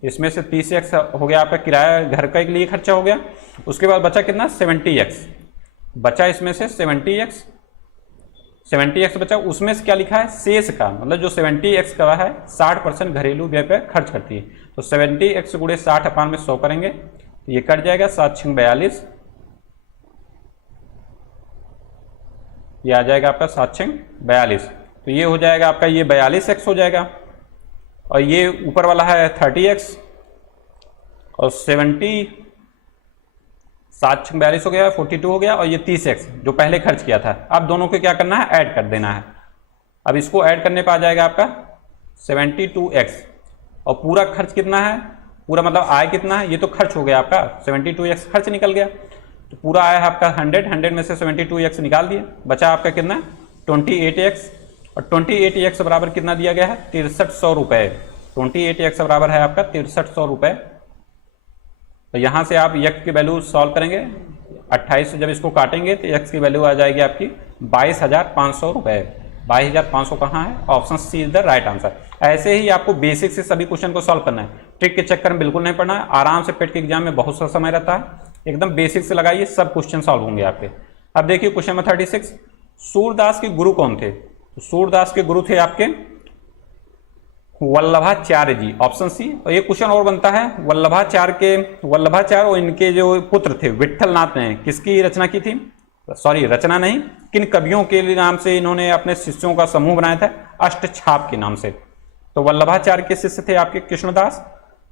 इसमें से 30x हो गया आपका किराया, घर का के लिए खर्चा हो गया। उसके बाद बचा कितना, 70x बचा, इसमें से 70x बचा, उसमें से क्या लिखा है, शेष का, मतलब जो 70x का है 60% घरेलू व्यय पे खर्च करती है। तो 70x गुणे 60 अपान में 100 करेंगे तो ये कट जाएगा, 7 6 42, ये आ जाएगा आपका 7 6 42। तो ये हो जाएगा आपका, ये 42x हो जाएगा, और ये ऊपर वाला है 30x और 7 6 42 हो गया, 42 हो गया, और ये 30x जो पहले खर्च किया था। अब दोनों को क्या करना है, ऐड कर देना है। अब इसको ऐड करने पर आ जाएगा आपका 72x, और पूरा खर्च कितना है, पूरा मतलब आय कितना है, ये तो खर्च हो गया आपका, 72x खर्च निकल गया। तो पूरा आया है आपका 100 में से 72x निकाल दिए, बचा आपका कितना, 28x, और 28x बराबर कितना दिया गया है, 6300 रुपए। 28x बराबर है आपका 6300 रुपए। तो यहाँ से आप x की वैल्यू सॉल्व करेंगे, 28 से जब इसको काटेंगे तो x की वैल्यू आ जाएगी आपकी 22,500 रुपए। 22,500 कहाँ है, option C is the right answer. ऐसे ही आपको बेसिक से सभी क्वेश्चन को सॉल्व करना है, ट्रिक के चक्कर में बिल्कुल नहीं पढ़ना है। आराम से पेट के एग्जाम में बहुत सा समय रहता है, एकदम बेसिक से लगाइए, सब क्वेश्चन सॉल्व होंगे आपके। अब देखिए क्वेश्चन नंबर 36, सूरदास के गुरु कौन थे। तो सूरदास के गुरु थे आपके वल्लभाचार्य जी, ऑप्शन सी। और ये क्वेश्चन और बनता है, वल्लभाचार्य और इनके जो पुत्र थे विट्ठलनाथ ने किसकी रचना की थी, सॉरी रचना नहीं, किन कवियों के नाम से इन्होंने अपने शिष्यों का समूह बनाया था, अष्टछाप के नाम से। तो वल्लभाचार्य के शिष्य थे आपके कृष्णदास,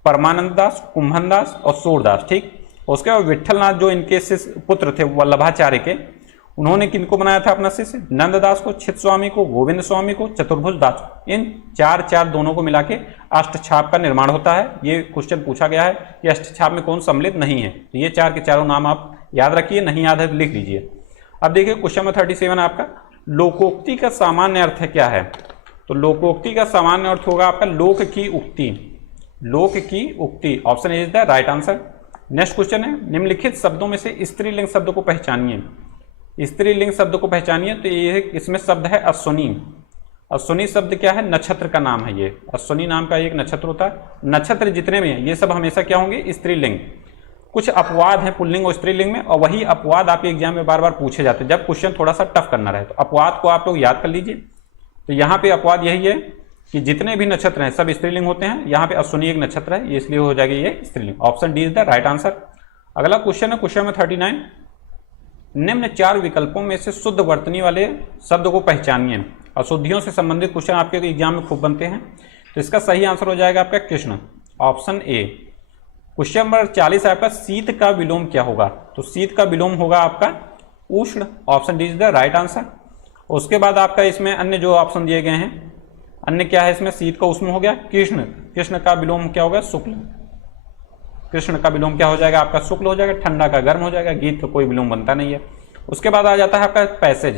परमानंद दास, कुंभन दास और सूरदास, ठीक। उसके बाद विट्ठलनाथ जो इनके शिष्य पुत्र थे वल्लभाचार्य के, उन्होंने किनको बनाया था अपना शिष्य, नंददास को, छित स्वामी को, गोविंद स्वामी को, चतुर्भुज दास को। इन चार दोनों को मिला के अष्टछाप का निर्माण होता है। ये क्वेश्चन पूछा गया है कि अष्टछाप में कौन सम्मिलित नहीं है। तो ये चार के चारों नाम आप याद रखिए, नहीं याद है तो लिख लीजिए। अब देखिए क्वेश्चन नंबर 37 आपका, लोकोक्ति का सामान्य अर्थ क्या है। तो लोकोक्ति का सामान्य अर्थ होगा आपका लोक की उक्ति, लोक की उक्ति, option is the right answer. Next question है, निम्नलिखित शब्दों में से स्त्रीलिंग शब्द को पहचानिए। स्त्रीलिंग शब्द को पहचानिए। तो ये इसमें शब्द है अश्विनी। अश्विनी शब्द क्या है, नक्षत्र का नाम है। ये अश्विनी नाम का एक नक्षत्र होता है। नक्षत्र जितने भी हैं ये सब हमेशा क्या होंगे, स्त्रीलिंग। कुछ अपवाद हैं पुल्लिंग और स्त्रीलिंग में, और वही अपवाद आपके एग्जाम में बार बार पूछे जाते हैं जब क्वेश्चन थोड़ा सा टफ करना रहे। तो अपवाद को आप लोग याद कर लीजिए। तो यहाँ पे अपवाद यही है कि जितने भी नक्षत्र हैं सब स्त्रीलिंग होते हैं। यहाँ पे अश्विनी एक नक्षत्र है, ये इसलिए हो जाएगी ये स्त्रीलिंग। Option D is the right answer. अगला क्वेश्चन है क्वेश्चन नंबर 39, निम्न चार विकल्पों में से शुद्ध वर्तनी वाले शब्द को पहचानिए। अशुद्धियों से संबंधित क्वेश्चन आपके एग्जाम में खूब बनते हैं। तो इसका सही आंसर हो जाएगा आपका Krishna, option A. Question number 40 है आपका, शीत का विलोम क्या होगा। तो शीत का विलोम होगा आपका उष्ण, option D is the right answer. उसके बाद आपका इसमें अन्य जो ऑप्शन दिए गए हैं, अन्य क्या है इसमें, शीत का उष्ण हो गया, कृष्ण, कृष्ण का विलोम क्या होगा, शुक्ल, कृष्ण का विलोम क्या हो जाएगा आपका शुक्ल हो जाएगा, ठंडा का गर्म हो जाएगा, गीत का कोई विलोम बनता नहीं है। उसके बाद आ जाता है आपका पैसेज।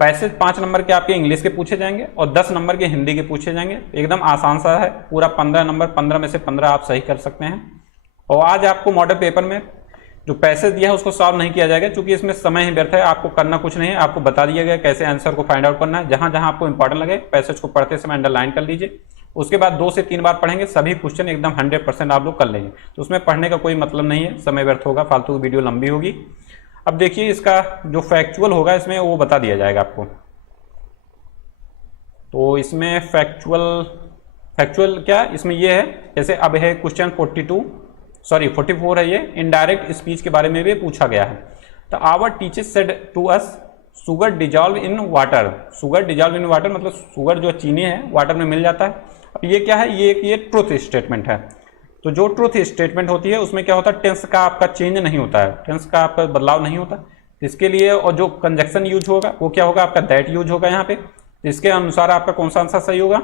पैसेज 5 नंबर के आपके इंग्लिश के पूछे जाएंगे और 10 नंबर के हिंदी के पूछे जाएंगे। एकदम आसान सा है, पूरा 15 नंबर, 15 में से 15 आप सही कर सकते हैं। और आज आपको मॉडल पेपर में जो पैसेज दिया है उसको सॉल्व नहीं किया जाएगा, क्योंकि इसमें समय ही व्यर्थ है। आपको करना कुछ नहीं है, आपको बता दिया गया कैसे आंसर को फाइंड आउट करना है। जहां जहां आपको इंपॉर्टेंट लगे पैसेज को पढ़ते समय अंडरलाइन कर लीजिए। उसके बाद 2 से 3 बार पढ़ेंगे, सभी क्वेश्चन एकदम 100% आप लोग कर लेंगे। तो उसमें पढ़ने का कोई मतलब नहीं है, समय व्यर्थ होगा, फालतू की वीडियो लंबी होगी। अब देखिए इसका जो फैक्चुअल होगा इसमें वो बता दिया जाएगा आपको। तो इसमें फैक्चुअल क्या इसमें ये है, जैसे अब है क्वेश्चन 44 है, ये इनडायरेक्ट स्पीच के बारे में भी पूछा गया है। तो our teachers said to us sugar dissolve in water. Sugar dissolve in water मतलब शुगर जो चीनी है वाटर में मिल जाता है। अब ये क्या है, ये ट्रुथ स्टेटमेंट है। तो जो ट्रुथ स्टेटमेंट होती है उसमें क्या होता है, टेंस का आपका चेंज नहीं होता है, टेंस का आपका बदलाव नहीं होता। इसके लिए और जो कंजक्शन यूज होगा वो क्या होगा आपका, दैट यूज होगा यहाँ पे। इसके अनुसार आपका कौन सा आंसर सही होगा,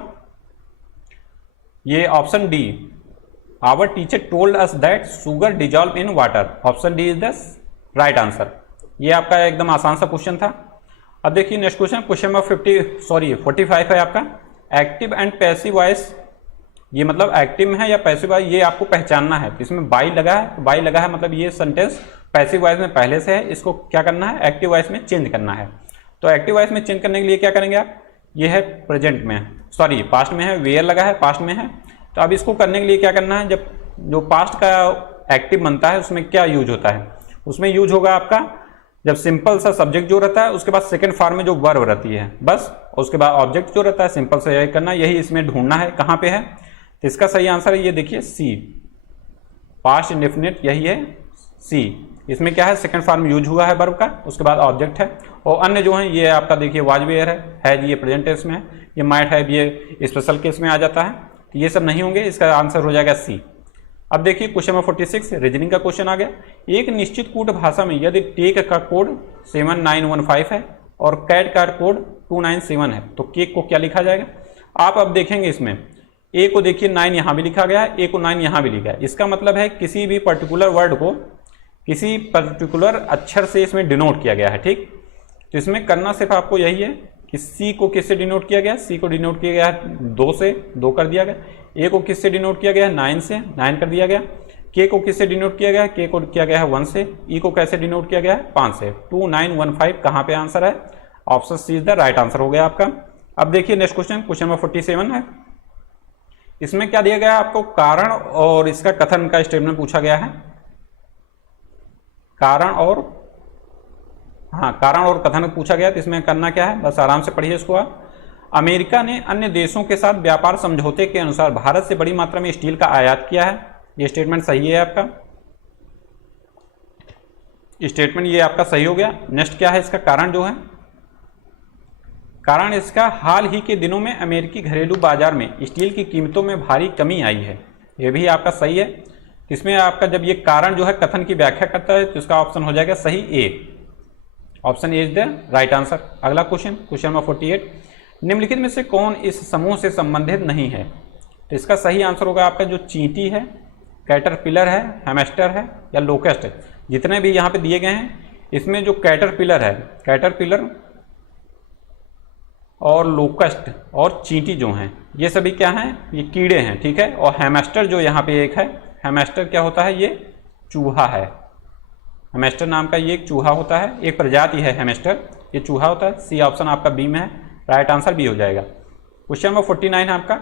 ये option D, our teacher told us that sugar dissolve in water, option D is the right answer. ये आपका एकदम आसान सा क्वेश्चन था। अब देखिए नेक्स्ट क्वेश्चन, क्वेश्चन नंबर 45 है आपका, एक्टिव एंड पैसिव वॉइस ये मतलब एक्टिव में है या पैसिव वॉइस, ये आपको पहचानना है। तो इसमें बाई लगा है, तो बाई लगा है मतलब ये सेंटेंस पैसिव वॉइस में पहले से है, इसको क्या करना है, एक्टिव वॉइस में चेंज करना है। तो एक्टिव वॉइस में चेंज करने के लिए क्या करेंगे आप, ये है प्रेजेंट में, सॉरी पास्ट में है, वेयर लगा है पास्ट में है। तो अब इसको करने के लिए क्या करना है, जब जो पास्ट का एक्टिव बनता है उसमें क्या यूज होता है, उसमें यूज होगा आपका जब सिंपल सा सब्जेक्ट जो रहता है उसके बाद सेकंड फॉर्म में जो वर्ब रहती है बस, उसके बाद ऑब्जेक्ट जो रहता है सिंपल से यही करना, यही इसमें ढूंढना है कहाँ पे है। तो इसका सही आंसर है ये देखिए सी, पास्ट इंडेफिनिट यही है सी। इसमें क्या है, सेकंड फॉर्म यूज हुआ है वर्ब का, उसके बाद ऑब्जेक्ट है, और अन्य जो है ये आपका देखिए वाज वेयर है ये प्रेजेंट टेंस में है, ये माइट है ये स्पेशल केस में आ जाता है, तो ये सब नहीं होंगे, इसका आंसर हो जाएगा सी। अब देखिए क्वेश्चन नंबर 46 रीजनिंग का क्वेश्चन आ गया। एक निश्चित कूट भाषा में यदि टेक का कोड 7915 है और कैट का कोड 297 है तो केक को क्या लिखा जाएगा। आप अब देखेंगे इसमें ए को देखिए 9 यहाँ भी लिखा गया है, ए को 9 यहाँ भी लिखा है, इसका मतलब है किसी भी पर्टिकुलर वर्ड को किसी पर्टिकुलर अक्षर से इसमें डिनोट किया गया है, ठीक। तो इसमें करना सिर्फ आपको यही है कि सी को किससे डिनोट किया गया, सी को डिनोट किया गया है 2 से, 2 कर दिया गया। ए को किससे डिनोट किया गया है 9 से, 9 कर दिया गया। के को किससे डिनोट किया गया है, के को किया गया है 1 से। ई को कैसे डिनोट किया गया है 5 से। 2915 कहाँ पे आंसर है, option C is the right answer हो गया आपका। अब देखिए नेक्स्ट क्वेश्चन, क्वेश्चन नंबर 47 है। इसमें क्या दिया गया है आपको, कारण और इसका कथन का स्टेटमेंट पूछा गया है। कारण और कथन पूछा गया, तो इसमें करना क्या है, बस आराम से पढ़िए इसको आप। अमेरिका ने अन्य देशों के साथ व्यापार समझौते के अनुसार भारत से बड़ी मात्रा में स्टील का आयात किया है। ये स्टेटमेंट सही है आपका, स्टेटमेंट ये आपका सही हो गया। नेक्स्ट क्या है इसका कारण जो है, कारण इसका हाल ही के दिनों में अमेरिकी घरेलू बाजार में स्टील की कीमतों में भारी कमी आई है। ये भी आपका सही है। इसमें आपका जब ये कारण जो है कथन की व्याख्या करता है तो इसका ऑप्शन हो जाएगा सही A, option A is the right answer. अगला क्वेश्चन, क्वेश्चन नंबर 48, निम्नलिखित में से कौन इस समूह से संबंधित नहीं है। तो इसका सही आंसर होगा आपका जो चींटी है, कैटरपिलर है, हैमस्टर है या लोकस्ट है। जितने भी यहाँ पे दिए गए हैं इसमें जो कैटरपिलर है, कैटरपिलर और लोकस्ट और चींटी जो हैं ये सभी क्या हैं, ये कीड़े हैं, ठीक है। और हैमस्टर जो यहाँ पे एक है, हैमस्टर क्या होता है, ये चूहा है। हैमस्टर नाम का ये एक चूहा होता है, एक प्रजाति है हैमस्टर, ये चूहा होता है। सी ऑप्शन आपका बी में है, राइट आंसर बी हो जाएगा। क्वेश्चन नंबर 49 है आपका,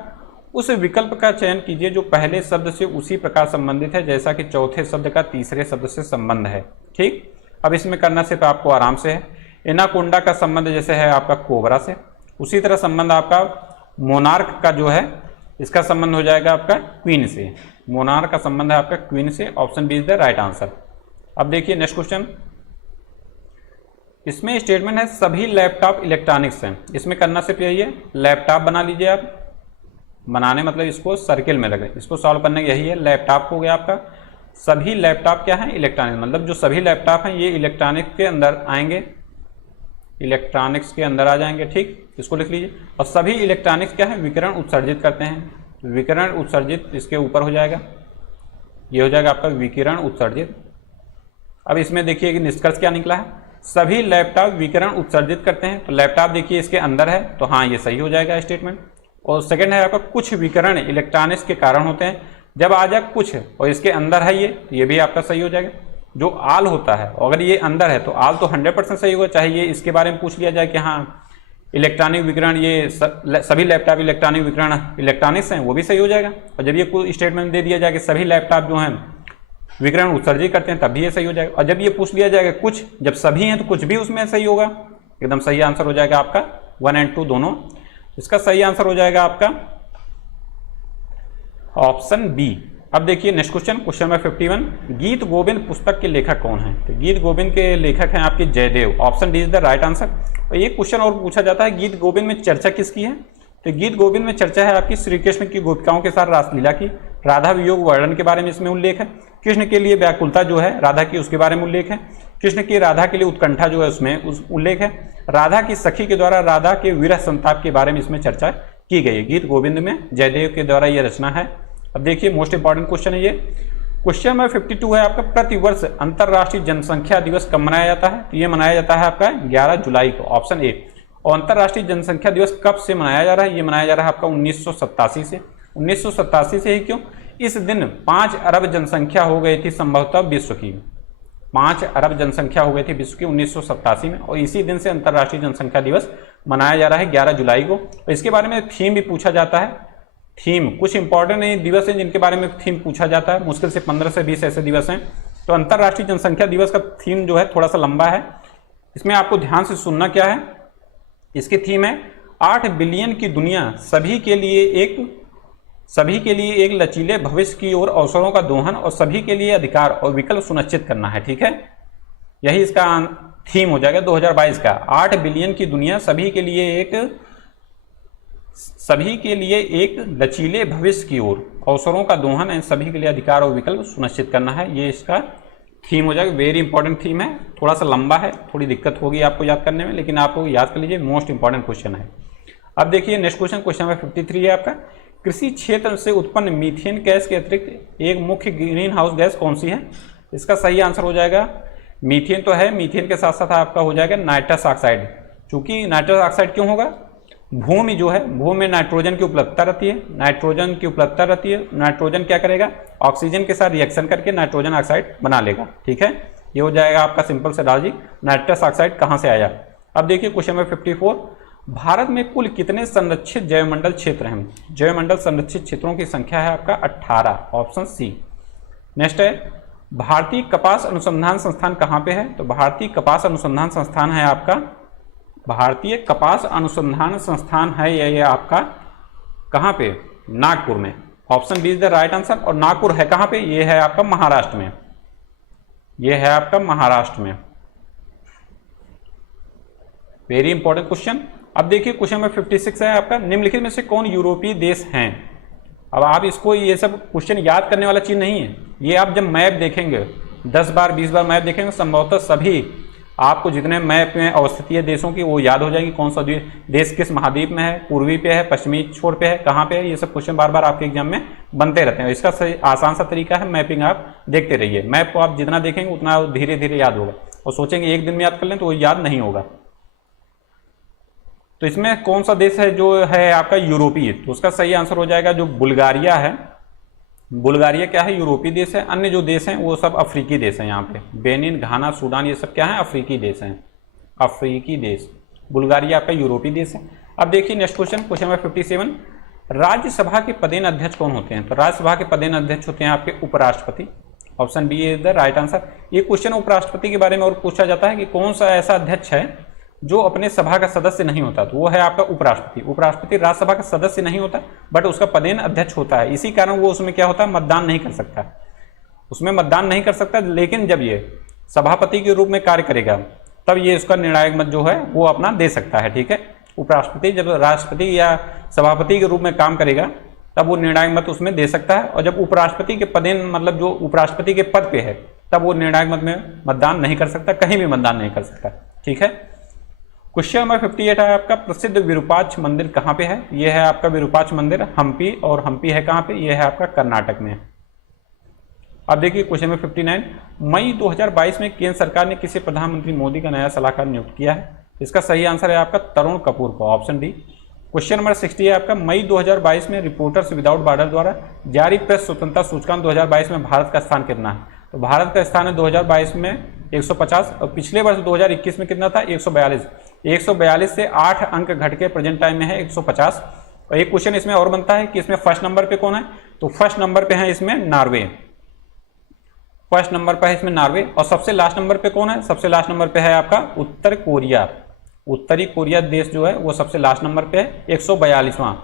उस विकल्प का चयन कीजिए जो पहले शब्द से उसी प्रकार संबंधित है जैसा कि चौथे शब्द का तीसरे शब्द से संबंध है, ठीक। अब इसमें करना सिर्फ आपको आराम से है। एनाकोंडा का संबंध जैसे है आपका कोबरा से, उसी तरह संबंध आपका मोनार्क का जो है इसका संबंध हो जाएगा आपका क्वीन से। मोनार्क का संबंध है आपका क्वीन से, option B is the right answer. अब देखिए नेक्स्ट क्वेश्चन, इसमें स्टेटमेंट है सभी लैपटॉप इलेक्ट्रॉनिक्स हैं। इसमें करना सिर्फ यही है, लैपटॉप बना लीजिए आप, बनाने मतलब इसको सर्किल में लगे, इसको सॉल्व करने का यही है। लैपटॉप हो गया आपका, सभी लैपटॉप क्या है, इलेक्ट्रॉनिक, मतलब जो सभी लैपटॉप हैं ये इलेक्ट्रॉनिक के अंदर आएंगे, इलेक्ट्रॉनिक्स के अंदर आ जाएंगे, ठीक। इसको लिख लीजिए। और सभी इलेक्ट्रॉनिक्स क्या है, विकिरण उत्सर्जित करते हैं। विकिरण उत्सर्जित इसके ऊपर हो जाएगा, ये हो जाएगा आपका विकिरण उत्सर्जित। अब इसमें देखिए कि निष्कर्ष क्या निकला है, सभी लैपटॉप विकिरण उत्सर्जित करते हैं। तो लैपटॉप देखिए इसके अंदर है, तो हाँ ये सही हो जाएगा स्टेटमेंट। और सेकंड है आपका कुछ विकिरण इलेक्ट्रॉनिक्स के कारण होते हैं। जब आ जाए कुछ और इसके अंदर है ये, तो ये भी आपका सही हो जाएगा। जो आल होता है अगर ये अंदर है तो आल तो 100% सही होगा, चाहे ये इसके बारे में पूछ लिया जाए कि हाँ इलेक्ट्रॉनिक विकिरण ये सभी लैपटॉप इलेक्ट्रॉनिक विकिरण इलेक्ट्रॉनिक्स हैं, वो भी सही हो जाएगा। और जब ये कोई स्टेटमेंट दे दिया जाए कि सभी लैपटॉप जो हैं विकिरण उत्सर्जित करते हैं तब भी ये सही हो जाएगा। और जब ये पूछ लिया जाएगा कुछ, जब सभी हैं तो कुछ भी उसमें सही होगा, एकदम सही आंसर हो जाएगा आपका 1 और 2 दोनों। इसका सही आंसर हो जाएगा आपका ऑप्शन बी। अब देखिए नेक्स्ट क्वेश्चन, क्वेश्चन नंबर 51, गीत गोविंद पुस्तक के लेखक कौन है। तो गीत गोविंद के लेखक हैं आपके Jaidev, option D is the right answer. और एक क्वेश्चन और पूछा जाता है गीत गोविंद में चर्चा किसकी है। तो गीत गोविंद में चर्चा है आपकी श्री कृष्ण की गोपिकाओं के साथ रासलीला की, राधा वियोग वर्णन के बारे में इसमें उल्लेख है, कृष्ण के लिए व्याकुलता जो है राधा की उसके बारे में उल्लेख है, कृष्ण की राधा के लिए उत्कंठा जो है उसमें उल्लेख है, राधा की सखी के द्वारा राधा के विरह संताप के बारे में इसमें चर्चा की गई है। गीत गोविंद में जयदेव के द्वारा यह रचना है। अब देखिए मोस्ट इंपॉर्टेंट क्वेश्चन है ये, क्वेश्चन नंबर 52 है आपका, प्रतिवर्ष अंतर्राष्ट्रीय जनसंख्या दिवस कब मनाया जाता है। तो ये मनाया जाता है आपका 11 जुलाई को, ऑप्शन ए। और अंतर्राष्ट्रीय जनसंख्या दिवस कब से मनाया जा रहा है, ये मनाया जा रहा है आपका 1987 से। 1987 से ही क्यों? इस दिन 5 अरब जनसंख्या हो गई थी संभवतः विश्व की, 5 अरब जनसंख्या हो गई थी विश्व की 1987 में, और इसी दिन से अंतर्राष्ट्रीय जनसंख्या दिवस मनाया जा रहा है 11 जुलाई को। और इसके बारे में थीम भी पूछा जाता है। थीम कुछ इंपॉर्टेंट दिवस हैं जिनके बारे में थीम पूछा जाता है, मुश्किल से 15 से 20 ऐसे दिवस हैं। तो अंतर्राष्ट्रीय जनसंख्या दिवस का थीम जो है थोड़ा सा लंबा है, इसमें आपको ध्यान से सुनना क्या है। इसकी थीम है 8 बिलियन की दुनिया, सभी के लिए एक लचीले भविष्य की ओर अवसरों का दोहन और सभी के लिए अधिकार और विकल्प सुनिश्चित करना है। ठीक है, यही इसका थीम हो जाएगा 2022 का। 8 बिलियन की दुनिया, सभी के लिए एक लचीले भविष्य की ओर अवसरों का दोहन एंड सभी के लिए अधिकार और विकल्प सुनिश्चित करना है, ये इसका थीम हो जाएगा। वेरी इंपॉर्टेंट थीम है, थोड़ा सा लंबा है, थोड़ी दिक्कत होगी आपको याद करने में, लेकिन आप याद कर लीजिए, मोस्ट इंपॉर्टेंट क्वेश्चन है। अब देखिए नेक्स्ट क्वेश्चन, क्वेश्चन नंबर 53 है आपका। कृषि क्षेत्र से उत्पन्न मीथेन गैस के अतिरिक्त एक मुख्य ग्रीन हाउस गैस कौन सी है? इसका सही आंसर हो जाएगा मीथेन तो है, मीथेन के साथ साथ आपका हो जाएगा नाइट्रस ऑक्साइड। चूंकि नाइट्रस ऑक्साइड क्यों होगा? भूमि जो है, भूमि में नाइट्रोजन की उपलब्धता रहती है, नाइट्रोजन क्या करेगा? ऑक्सीजन के साथ रिएक्शन करके नाइट्रोजन ऑक्साइड बना लेगा। ठीक है, ये हो जाएगा आपका सिंपल से लॉजिक। नाइट्रस ऑक्साइड कहां से आया? अब देखिए क्वेश्चन नंबर 54, भारत में कुल कितने संरक्षित जैवमंडल क्षेत्र हैं? जैवमंडल संरक्षित क्षेत्रों की संख्या है आपका 18, ऑप्शन सी। नेक्स्ट है, भारतीय कपास अनुसंधान संस्थान कहां पे है? तो भारतीय कपास अनुसंधान संस्थान है आपका, भारतीय कपास अनुसंधान संस्थान है ये आपका कहां पे? नागपुर में, option B is the right answer. और नागपुर है कहां पे? ये है आपका महाराष्ट्र में, ये है आपका महाराष्ट्र में। Very important question. अब देखिए क्वेश्चन नंबर 56 है आपका, निम्नलिखित में से कौन यूरोपीय देश हैं? अब आप इसको, ये सब क्वेश्चन याद करने वाला चीज नहीं है, ये आप जब मैप देखेंगे 10 बार 20 बार मैप देखेंगे, संभवतः सभी आपको जितने मैप में अवस्थित है देशों की वो याद हो जाएगी, कौन सा देश किस महाद्वीप में है, पूर्वी पे है, पश्चिमी छोर पे है, कहाँ पे है। ये सब क्वेश्चन बार बार आपके एग्जाम में बनते रहते हैं। इसका सही आसान सा तरीका है, मैपिंग आप देखते रहिए। मैप को आप जितना देखेंगे उतना धीरे धीरे याद होगा, और सोचेंगे एक दिन में याद कर लें तो वो याद नहीं होगा। तो इसमें कौन सा देश है जो है आपका यूरोपीय? तो उसका सही आंसर हो जाएगा जो बुल्गारिया है। बुल्गारिया क्या है? यूरोपीय देश है। अन्य जो देश हैं वो सब अफ्रीकी देश हैं। यहाँ पे बेनिन, घाना, सूडान, ये सब क्या है? अफ्रीकी देश हैं, अफ्रीकी देश। बुल्गारिया आपका यूरोपीय देश है। अब देखिए next question, question number 57, Rajya Sabha के पदेन अध्यक्ष कौन होते हैं? तो राज्यसभा के पदेन अध्यक्ष होते हैं आपके उपराष्ट्रपति, option B is the right answer. ये क्वेश्चन उपराष्ट्रपति के बारे में और पूछा जाता है कि कौन सा ऐसा अध्यक्ष है जो अपने सभा का सदस्य नहीं होता, तो वो है आपका उपराष्ट्रपति। उपराष्ट्रपति राज्यसभा का सदस्य नहीं होता, बट उसका पदेन अध्यक्ष होता है। इसी कारण वो उसमें क्या होता है? मतदान नहीं कर सकता, उसमें मतदान नहीं कर सकता। लेकिन जब ये सभापति के रूप में कार्य करेगा तब ये उसका निर्णायक मत जो है वो अपना दे सकता है। ठीक है, उपराष्ट्रपति जब राष्ट्रपति या सभापति के रूप में काम करेगा तब वो निर्णायक मत उसमें दे सकता है, और जब उपराष्ट्रपति के पदेन मतलब जो उपराष्ट्रपति के पद पे है तब वो निर्णायक मत में मतदान नहीं कर सकता, कहीं भी मतदान नहीं कर सकता। ठीक है, क्वेश्चन नंबर 58 है आपका, प्रसिद्ध विरूपाक्ष मंदिर कहाँ पे है? ये है आपका विरूपाक्ष मंदिर हम्पी, और हम्पी है कहाँ पे? ये है आपका कर्नाटक में। अब देखिए क्वेश्चन नंबर 59, मई 2022 में केंद्र सरकार ने किसे प्रधानमंत्री मोदी का नया सलाहकार नियुक्त किया है? इसका सही आंसर है आपका तरुण कपूर को, ऑप्शन डी। क्वेश्चन नंबर 60 है आपका, मई 2022 में रिपोर्टर्स विदाउट बॉर्डर द्वारा जारी प्रेस स्वतंत्रता सूचकांक 2022 में भारत का स्थान कितना है? तो भारत का स्थान है 2022 में 150, और पिछले वर्ष 2021 में कितना था? 142। 142 से 8 अंक घट के प्रेजेंट टाइम में है 150। और एक क्वेश्चन इसमें और बनता है कि इसमें फर्स्ट नंबर पे कौन है? तो फर्स्ट नंबर पे है इसमें नॉर्वे, फर्स्ट नंबर पे है इसमें नॉर्वे। और सबसे लास्ट नंबर पे कौन है? सबसे लास्ट नंबर पे है आपका उत्तर कोरिया। उत्तरी कोरिया देश जो है वो सबसे लास्ट नंबर पे है, 142वां।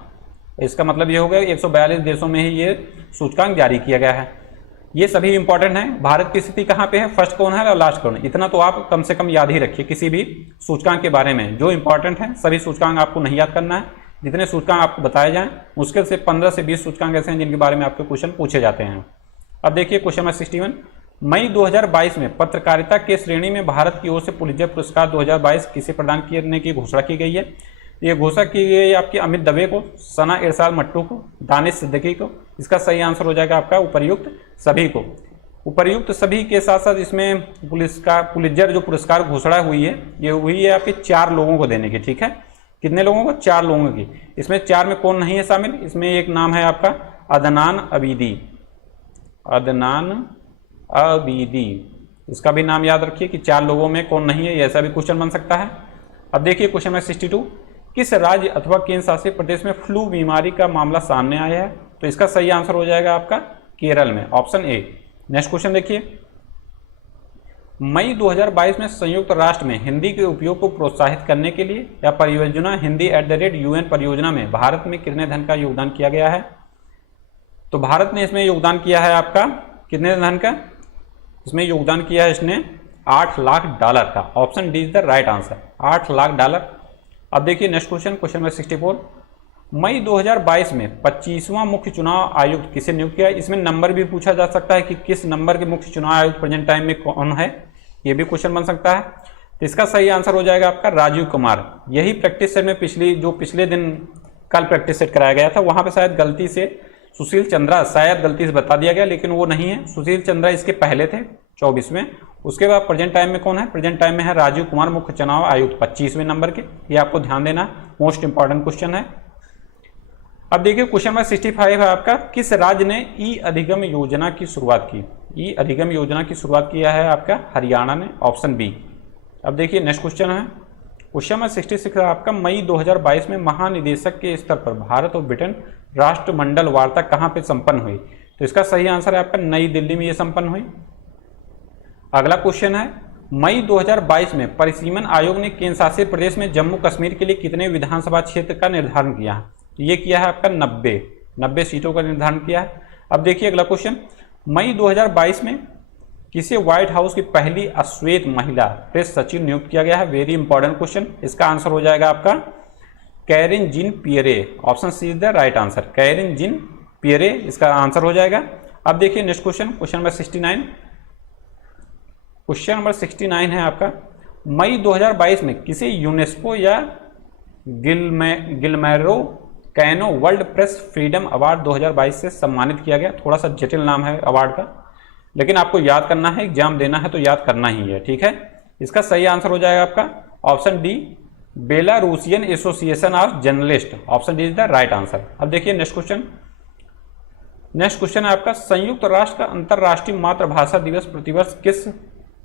इसका मतलब ये हो गया 142 देशों में ही ये सूचकांक जारी किया गया है। ये सभी इंपॉर्टेंट हैं। भारत की स्थिति कहाँ पे है, फर्स्ट कौन है और लास्ट कौन है, इतना तो आप कम से कम याद ही रखिए किसी भी सूचकांक के बारे में। जो इंपॉर्टेंट है सभी सूचकांक आपको नहीं याद करना है, जितने सूचकांक आपको बताए जाएं मुश्किल से 15 से 20 सूचकांक ऐसे हैं जिनके बारे में आपके क्वेश्चन पूछे जाते हैं। अब देखिए क्वेश्चन नंबर 61, मई 2022 में पत्रकारिता के श्रेणी में भारत की ओर से पुलित्जर पुरस्कार 2022 किसे प्रदान करने की घोषणा की गई है? ये घोषणा की गई है आपकी अमित दवे को, सना इरशाद मट्टू को, दानिश सिद्दीकी को। इसका सही आंसर हो जाएगा आपका उपर्युक्त सभी को। उपर्युक्त सभी के साथ साथ इसमें पुलित्जर जो पुरस्कार घोषणा हुई है ये हुई है आपके 4 लोगों को देने की। ठीक है, कितने लोगों को? 4 लोगों की। इसमें 4 में कौन नहीं है शामिल? इसमें एक नाम है आपका अदनान अबीदी, अदनान अबीदी, इसका भी नाम याद रखिए कि 4 लोगों में कौन नहीं है, ऐसा भी क्वेश्चन बन सकता है। अब देखिए क्वेश्चन नंबर 62, किस राज्य अथवा केंद्र शासित प्रदेश में फ्लू बीमारी का मामला सामने आया है? तो इसका सही आंसर हो जाएगा आपका केरल में, ऑप्शन ए। नेक्स्ट क्वेश्चन देखिए, मई 2022 में संयुक्त राष्ट्र में हिंदी के उपयोग को प्रोत्साहित करने के लिए या परियोजना हिंदी @UN परियोजना में भारत में कितने धन का योगदान किया गया है? तो भारत ने इसमें योगदान किया है आपका कितने धन का? इसमें योगदान किया है इसने $8 लाख का, option D is the right answer, $8 lakh. अब देखिए नेक्स्ट क्वेश्चन, क्वेश्चन नंबर 64, मई 2022 में 25वां मुख्य चुनाव आयुक्त किसे नियुक्त किया? इसमें नंबर भी पूछा जा सकता है कि किस नंबर के मुख्य चुनाव आयुक्त प्रेजेंट टाइम में कौन है, ये भी क्वेश्चन बन सकता है। तो इसका सही आंसर हो जाएगा आपका राजीव कुमार। यही प्रैक्टिस सेट में पिछले दिन कल प्रैक्टिस सेट कराया गया था, वहां पे शायद गलती से सुशील चंद्रा शायद गलती से बता दिया गया, लेकिन वो नहीं है, सुशील चंद्रा इसके पहले थे 24 में। उसके बाद प्रेजेंट टाइम में कौन है? प्रेजेंट टाइम में है राजीव कुमार मुख्य चुनाव आयुक्त 25वें नंबर के। ये आपको ध्यान देना, मोस्ट इंपॉर्टेंट क्वेश्चन है। अब देखिए क्वेश्चन नंबर 65 है आपका, किस राज्य ने ई अधिगम योजना की शुरुआत की? ई अधिगम योजना की शुरुआत किया है आपका हरियाणा ने, ऑप्शन बी। अब देखिए नेक्स्ट क्वेश्चन है, क्वेश्चन नंबर 66 है आपका, मई 2022 में महानिदेशक के स्तर पर भारत और ब्रिटेन राष्ट्रमंडल वार्ता कहां पे संपन्न हुई? तो इसका सही आंसर है आपका नई दिल्ली में ये संपन्न हुई। अगला क्वेश्चन है, मई 2022 में परिसीमन आयोग ने केंद्र शासित प्रदेश में जम्मू कश्मीर के लिए कितने विधानसभा क्षेत्र का निर्धारण किया है? ये किया है आपका 90 सीटों का निर्धारण किया है। अब देखिए अगला क्वेश्चन, मई 2022 में किसे व्हाइट हाउस की पहली अश्वेत महिला प्रेस सचिव नियुक्त किया गया है? वेरी इंपॉर्टेंट क्वेश्चन, इसका आंसर हो जाएगा आपका Karine Jean Pierre, option C is the right answer, Karine Jean Pierre इसका आंसर हो जाएगा। अब देखिए next question, question number 69, question number 69 है आपका, मई 2022 में किसे यूनेस्को या Guillermo Cano world press freedom award 2022 से सम्मानित किया गया? थोड़ा सा जटिल नाम है अवार्ड का, लेकिन आपको याद करना है, एग्जाम देना है तो याद करना ही है, ठीक है। इसका सही आंसर हो जाएगा आपका option D, Belarusian association of journalist, option D is the right answer. अब देखिए नेक्स्ट क्वेश्चन, नेक्स्ट क्वेश्चन है आपका, संयुक्त राष्ट्र का अंतर्राष्ट्रीय मातृभाषा दिवस प्रतिवर्ष किस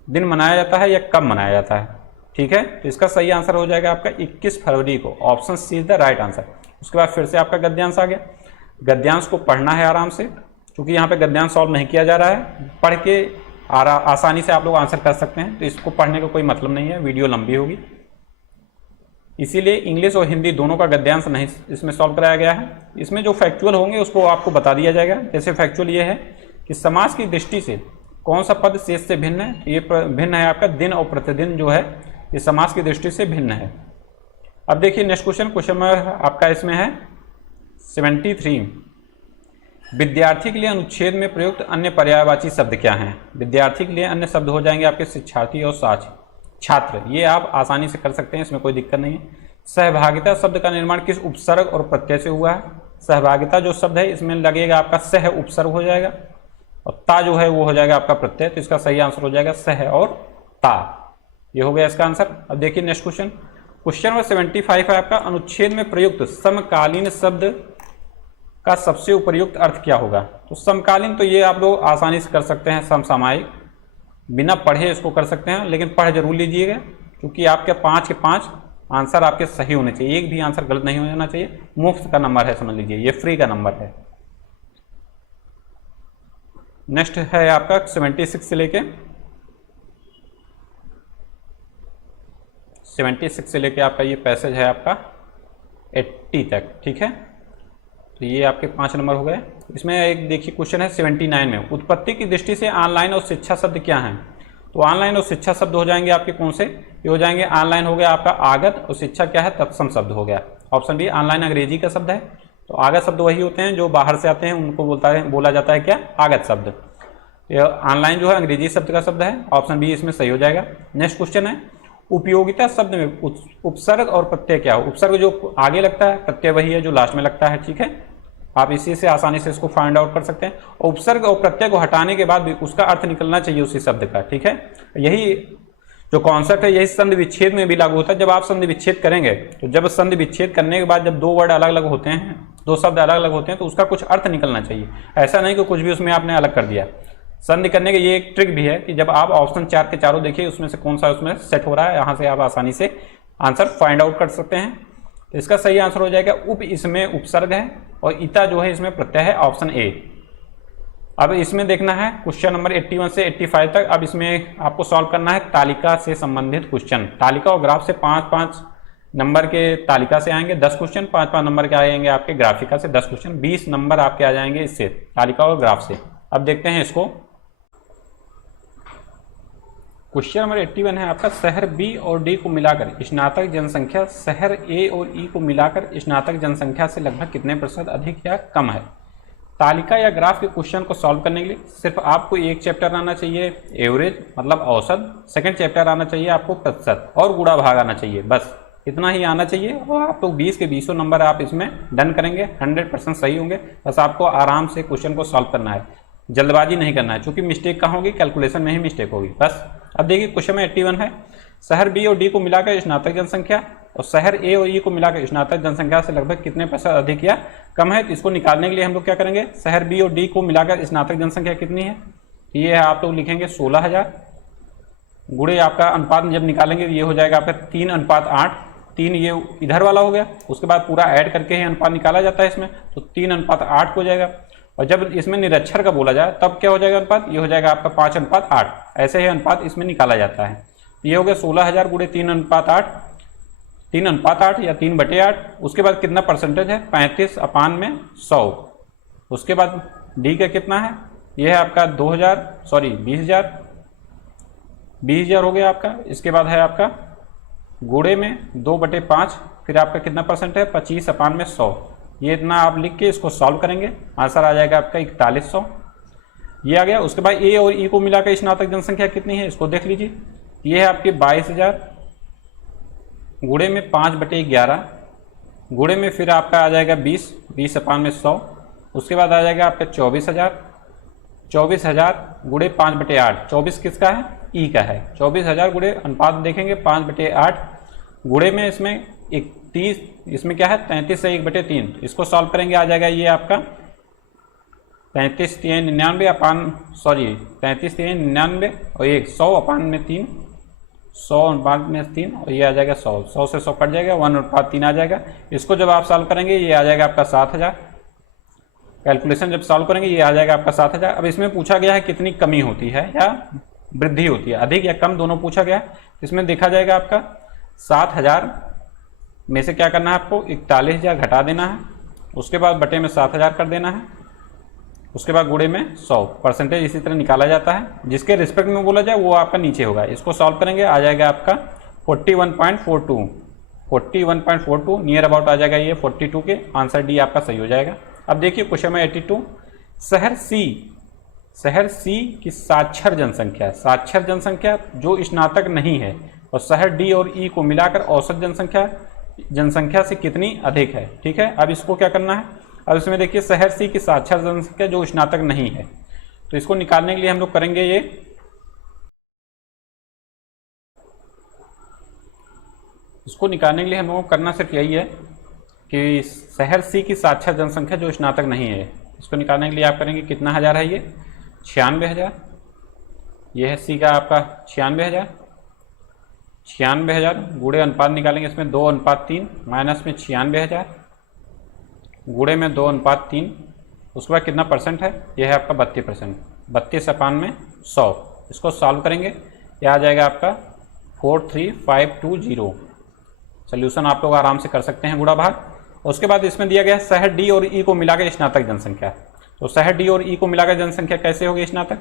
दिन मनाया जाता है या कब मनाया जाता है? ठीक है, तो इसका सही आंसर हो जाएगा आपका 21 फरवरी को, option C is the right answer. उसके बाद फिर से आपका गद्यांश आ गया, गद्यांश को पढ़ना है आराम से, क्योंकि यहाँ पे गद्यांश सॉल्व नहीं किया जा रहा है, पढ़ के आसानी से आप लोग आंसर कर सकते हैं, तो इसको पढ़ने का कोई मतलब नहीं है, वीडियो लंबी होगी, इसीलिए इंग्लिश और हिंदी दोनों का गद्यांश नहीं इसमें सॉल्व कराया गया है। इसमें जो फैक्चुअल होंगे उसको आपको बता दिया जाएगा। जैसे फैक्चुअल ये है कि समाज की दृष्टि से कौन सा पद शेष से भिन्न है? ये भिन्न है आपका दिन और प्रतिदिन, जो है ये समाज की दृष्टि से भिन्न है। अब देखिए नेक्स्ट क्वेश्चन, क्वेश्चन नंबर आपका इसमें है 73, विद्यार्थी के लिए अनुच्छेद में प्रयुक्त अन्य पर्यायवाची शब्द क्या हैं? विद्यार्थी के लिए अन्य शब्द हो जाएंगे आपके शिक्षार्थी और छात्र, ये आप आसानी से कर सकते हैं, इसमें कोई दिक्कत नहीं है। सहभागिता शब्द का निर्माण किस उपसर्ग और प्रत्यय से हुआ है? सहभागिता जो शब्द है इसमें लगेगा आपका सह उपसर्ग हो जाएगा, और ता जो है वो हो जाएगा आपका प्रत्यय, तो इसका सही आंसर हो जाएगा सह और ता, ये हो गया इसका आंसर। अब देखिए नेक्स्ट क्वेश्चन, क्वेश्चन नंबर 75 है आपका, अनुच्छेद में प्रयुक्त समकालीन शब्द का सबसे उपयुक्त अर्थ क्या होगा? तो समकालीन तो ये आप लोग आसानी से कर सकते हैं, समसामयिक, बिना पढ़े इसको कर सकते हैं, लेकिन पढ़ जरूर लीजिएगा, क्योंकि आपके 5 के 5 आंसर आपके सही होने चाहिए, एक भी आंसर गलत नहीं होना चाहिए। मुफ्त का नंबर है, समझ लीजिए, ये फ्री का नंबर है। नेक्स्ट है आपका 76 से लेके आपका ये पैसेज है आपका 80 तक, ठीक है। तो ये आपके 5 नंबर हो गए। इसमें एक देखिए क्वेश्चन है 79 में, उत्पत्ति की दृष्टि से ऑनलाइन और शिक्षा शब्द क्या हैं? तो ऑनलाइन और शिक्षा शब्द हो जाएंगे आपके कौन से? ये हो जाएंगे, ऑनलाइन हो गया आपका आगत, और शिक्षा क्या है? तत्सम शब्द हो गया, ऑप्शन बी। ऑनलाइन अंग्रेजी का शब्द है, तो आगत शब्द वही होते हैं जो बाहर से आते हैं, उनको बोला जाता है क्या? आगत शब्द। ऑनलाइन जो है अंग्रेजी शब्द का शब्द है, ऑप्शन बी इसमें सही हो जाएगा। नेक्स्ट क्वेश्चन है, उपयोगिता शब्द में उपसर्ग और प्रत्यय क्या हो? उपसर्ग जो आगे लगता है, प्रत्यय वही है जो लास्ट में लगता है, ठीक है। आप इसी से आसानी से इसको फाइंड आउट कर सकते हैं। उपसर्ग और प्रत्यय को हटाने के बाद भी उसका अर्थ निकलना चाहिए उसी शब्द का, ठीक है। यही जो कॉन्सेप्ट है यही संधि विच्छेद में भी लागू होता है। जब आप संधि विच्छेद करेंगे तो जब संधि विच्छेद करने के बाद जब दो वर्ड अलग अलग होते हैं, दो शब्द अलग अलग होते हैं, तो उसका कुछ अर्थ निकलना चाहिए। ऐसा नहीं कि कुछ भी उसमें आपने अलग कर दिया। संधि करने का ये एक ट्रिक भी है कि जब आप ऑप्शन 4 के चारों देखिए उसमें से कौन सा उसमें सेट हो रहा है, यहाँ से आप आसानी से आंसर फाइंड आउट कर सकते हैं। तो इसका सही आंसर हो जाएगा उप, इसमें उपसर्ग है और इता जो है इसमें प्रत्यय है, ऑप्शन ए। अब इसमें देखना है क्वेश्चन नंबर 81 से 85 तक। अब इसमें आपको सॉल्व करना है तालिका से संबंधित क्वेश्चन। तालिका और ग्राफ से 5-5 नंबर के तालिका से आएंगे 10 क्वेश्चन, 5-5 नंबर के आएंगे आपके ग्राफिका से 10 क्वेश्चन, 20 नंबर आपके आ जाएंगे इससे तालिका और ग्राफ से। अब देखते हैं इसको। क्वेश्चन नंबर 81 है आपका, शहर बी और डी को मिलाकर स्नातक जनसंख्या शहर ए और ई को मिलाकर स्नातक जनसंख्या से लगभग कितने प्रतिशत अधिक या कम है। तालिका या ग्राफ के क्वेश्चन को सॉल्व करने के लिए सिर्फ आपको एक चैप्टर आना चाहिए एवरेज मतलब औसत, सेकंड चैप्टर आना चाहिए आपको प्रतिशत और गुणा भाग आना चाहिए, बस इतना ही आना चाहिए। और आप लोग 20 के 20 नंबर आप इसमें डन करेंगे, 100% सही होंगे। बस आपको आराम से क्वेश्चन को सॉल्व करना है, जल्दबाजी नहीं करना है, क्योंकि मिस्टेक कहाँ होगी, कैलकुलेशन में ही मिस्टेक होगी बस। अब देखिए क्वेश्चन में 81 है, शहर बी और डी को मिलाकर स्नातक जनसंख्या और शहर ए और ई को मिलाकर स्नातक जनसंख्या से लगभग कितने प्रतिशत अधिक या कम है। तो इसको निकालने के लिए हम लोग क्या करेंगे, शहर बी और डी को मिलाकर स्नातक जनसंख्या कितनी है, ये है आप लोग लिखेंगे 16,000 गुणे आपका अनुपात जब निकालेंगे ये हो जाएगा आपका 3:8। 3 ये इधर वाला हो गया, उसके बाद पूरा ऐड करके ही अनुपात निकाला जाता है इसमें, तो 3:8 हो जाएगा। और जब इसमें निरक्षर का बोला जाए तब क्या हो जाएगा अनुपात, ये हो जाएगा आपका 5:8। ऐसे ही अनुपात इसमें निकाला जाता है। ये हो गया 16,000 गुणे 3:8, 3:8 या 3/8। उसके बाद कितना परसेंटेज है, 35/100। उसके बाद डी का कितना है, ये है आपका 20,000 हो गया आपका। इसके बाद है आपका गुणे में 2/5, फिर आपका कितना परसेंट है 25/100। ये इतना आप लिख के इसको सॉल्व करेंगे, आंसर आ जाएगा आपका 4100। ये आ गया। उसके बाद ए और ई को मिलाकर स्नातक जनसंख्या कितनी है, इसको देख लीजिए। ये है आपकी 22,000 गुणे में 5/11 गुणे में फिर आपका आ जाएगा 20/100। उसके बाद आ जाएगा आपका 24,000 गुणे 5/8। 24 किसका है, ई का है। 24,000 गुणे अनुपात देखेंगे 5/8 गुणे में इसमें 30, इसमें क्या है 33 से 1/3। इसको सॉल्व करेंगे आ जाएगा ये आपका 33×399 और 100/3, 100/3 और ये आ जाएगा 100 से 100 कट जाएगा, 1/3 आ जाएगा। इसको जब आप सॉल्व करेंगे ये आ जाएगा आपका 7,000। कैलकुलेशन जब सॉल्व करेंगे ये आ जाएगा आपका 7,000। अब इसमें पूछा गया है कितनी कमी होती है या वृद्धि होती है, अधिक या कम दोनों पूछा गया है। इसमें देखा जाएगा आपका 7,000 में से क्या करना है आपको 41,000 घटा देना है, उसके बाद बटे में 7,000 कर देना है, उसके बाद गुणे में 100। परसेंटेज इसी तरह निकाला जाता है, जिसके रिस्पेक्ट में बोला जाए वो आपका नीचे होगा। इसको सॉल्व करेंगे आ जाएगा आपका 41.42 नियर अबाउट आ जाएगा ये 42 के। आंसर डी आपका सही हो जाएगा। अब देखिए क्वेश्चन में 82, शहर सी की साक्षर जनसंख्या जो स्नातक नहीं है और शहर डी और ई को मिलाकर औसत जनसंख्या से कितनी अधिक है। ठीक है, अब इसको क्या करना है, अब इसमें देखिए शहर सी की साक्षर जनसंख्या जो स्नातक नहीं है, तो इसको निकालने के लिए हम लोग करेंगे ये, इसको निकालने के लिए हम लोगों को करना सिर्फ यही है कि शहर सी की साक्षर जनसंख्या जो स्नातक नहीं है, इसको निकालने के लिए आप करेंगे कितना हज़ार है, ये 96,000। ये है सी का आपका 96,000 गुणे अनुपात निकालेंगे इसमें 2:3 माइनस में 96,000 गुणे में 2:3। उसके बाद कितना परसेंट है, यह है आपका 32%, 32/100। इसको सॉल्व करेंगे ये आ जाएगा आपका 43,520। सोल्यूशन आप लोग आराम से कर सकते हैं गुणा भाग। उसके बाद इसमें दिया गया है शहर डी और ई को मिलाकर स्नातक जनसंख्या। तो शहर डी और ई को मिलाकर जनसंख्या कैसे होगी स्नातक,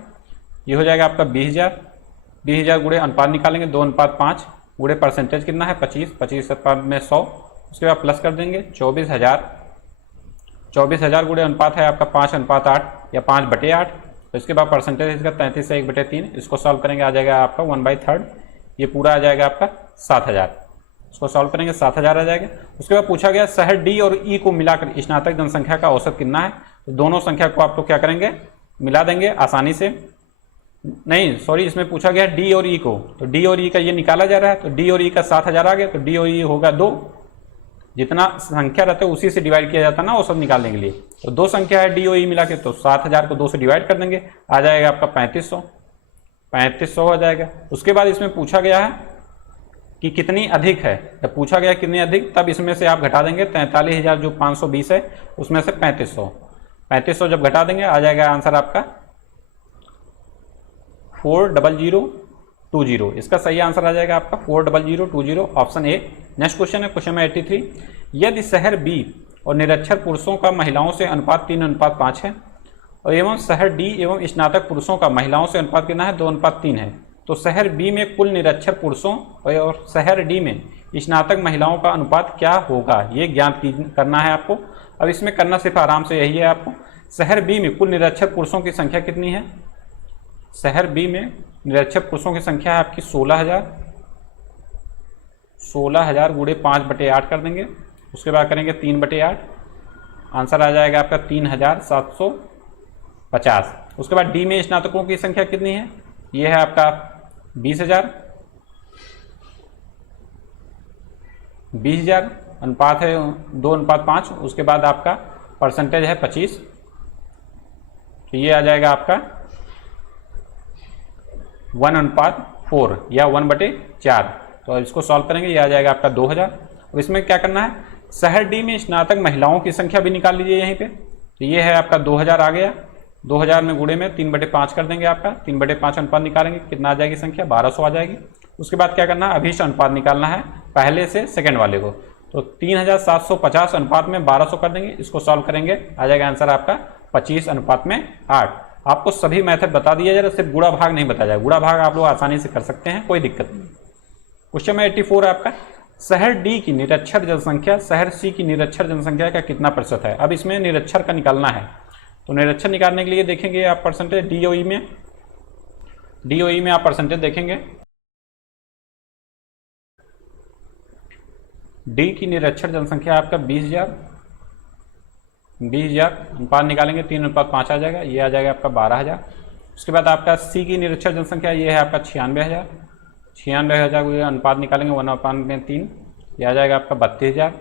ये हो जाएगा आपका 20,000 गुणे अनुपात निकालेंगे 2:5 गुणे परसेंटेज कितना है 25/100। उसके बाद प्लस कर देंगे 24,000 गुणे अनुपात है आपका 5:8 या 5/8। तो इसके बाद परसेंटेज इसका 33 से 1/3। इसको सॉल्व करेंगे आ जाएगा आपका 1/3। ये पूरा आ जाएगा आपका 7,000। इसको सॉल्व करेंगे 7,000 आ जाएगा। उसके बाद पूछा गया शहर डी और ई को मिलाकर स्नातक जनसंख्या का औसत कितना है। तो दोनों संख्या को आप लोग क्या करेंगे, मिला देंगे आसानी से। नहीं सॉरी, इसमें पूछा गया डी और ई को, तो डी और ई का ये निकाला जा रहा है, तो डी और ई का 7000 आ गया, तो डी और ई होगा 2। जितना संख्या रहता है उसी से डिवाइड किया जाता है ना वो सब निकालने के लिए। तो 2 संख्या है डी और ई मिला के, तो 7000 को 2 से डिवाइड कर देंगे, आ जाएगा आपका 3500 आ जाएगा। उसके बाद इसमें पूछा गया है कि कितनी अधिक है, जब पूछा गया कितनी अधिक तब इसमें से आप घटा देंगे 43,000 जो 520 है उसमें से 3500 जब घटा देंगे आ जाएगा आंसर आपका 40020। इसका सही आंसर आ जाएगा आपका 40020, ऑप्शन ए। नेक्स्ट क्वेश्चन है क्वेश्चन नंबर 83। यदि शहर बी और निरक्षर पुरुषों का महिलाओं से अनुपात 3:5 है और एवं शहर डी एवं स्नातक पुरुषों का महिलाओं से अनुपात कितना है 2:3 है, तो शहर बी में कुल निरक्षर पुरुषों और शहर डी में स्नातक महिलाओं का अनुपात क्या होगा, ये ज्ञात करना है आपको। अब इसमें करना सिर्फ आराम से यही है आपको, शहर बी में कुल निरक्षर पुरुषों की संख्या कितनी है, शहर बी में निरक्षर पुरुषों की संख्या है आपकी 16,000 गुणे 5/8 कर देंगे, उसके बाद करेंगे 3/8, आंसर आ जाएगा आपका 3,750। उसके बाद डी में स्नातकों की संख्या कितनी है, ये है आपका 20,000 अनुपात है 2:5, उसके बाद आपका परसेंटेज है 25, तो ये आ जाएगा आपका 1:4 या 1/4। तो इसको सॉल्व करेंगे, ये आ जाएगा आपका 2000। अब इसमें क्या करना है, शहर डी में स्नातक महिलाओं की संख्या भी निकाल लीजिए यहीं पे, तो ये है आपका 2000 आ गया, 2000 में गुणे में 3/5 कर देंगे, आपका 3/5 अनुपात निकालेंगे, कितना आ जाएगी संख्या 1200 आ जाएगी। उसके बाद क्या करना है, अभीष्ट अनुपात निकालना है पहले से सेकंड वाले को, तो 3750 अनुपात में 1200 कर देंगे, इसको सॉल्व करेंगे आ जाएगा आंसर आपका 25:8। आपको सभी मेथड बता दिया जा रहा है, सिर्फ गुणा भाग नहीं बताया जाए, गुणा भाग आप लोग आसानी से कर सकते हैं, कोई दिक्कत नहीं। क्वेश्चन में 84 है आपका, शहर डी की निरक्षर जनसंख्या शहर सी की निरक्षर जनसंख्या का कितना प्रतिशत है। अब इसमें निरक्षर का निकालना है, तो निरक्षर निकालने के लिए देखेंगे आप परसेंटेज डीओई में आप परसेंटेज देखेंगे, डी की निरक्षर जनसंख्या आपका 20,000 अनुपात निकालेंगे 3:5 आ जाएगा, ये आ जाएगा आपका 12,000। उसके बाद आपका सी की निरक्षर जनसंख्या ये है आपका 96,000 अनुपात निकालेंगे 1/3, ये आ जाएगा आपका 32,000।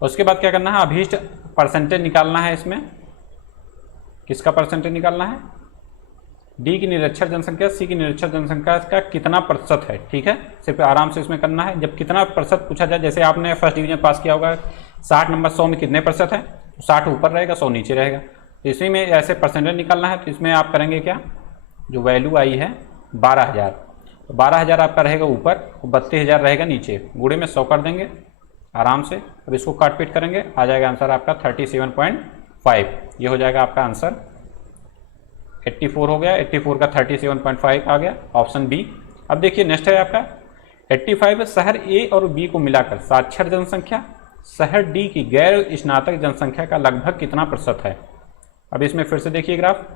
उसके बाद क्या करना है, अभीष्ट परसेंटेज निकालना है, इसमें किसका परसेंटेज निकालना है, डी की निरक्षर जनसंख्या सी की निरक्षर जनसंख्या का कितना प्रतिशत है। ठीक है, सिर्फ आराम से इसमें करना है, जब कितना प्रतिशत पूछा जाए, जैसे आपने फर्स्ट डिवीजन पास किया होगा 60 नंबर 100 में कितने प्रतिशत है, 60 ऊपर रहेगा 100 नीचे रहेगा, तो इसी में ऐसे परसेंटेज निकालना है। तो इसमें आप करेंगे क्या, जो वैल्यू आई है 12,000, तो 12,000 आपका रहेगा ऊपर, 32,000 रहेगा नीचे, गुणे में 100 कर देंगे आराम से। अब इसको काट पीट करेंगे, आ जाएगा आंसर आपका 37.5, ये हो जाएगा आपका आंसर। 84 हो गया, 84 का 37.5 आ गया, ऑप्शन बी। अब देखिए नेक्स्ट है आपका 85, शहर ए और बी को मिलाकर साक्षर जनसंख्या शहर डी की गैर स्नातक जनसंख्या का लगभग कितना प्रतिशत है। अब इसमें फिर से देखिए ग्राफ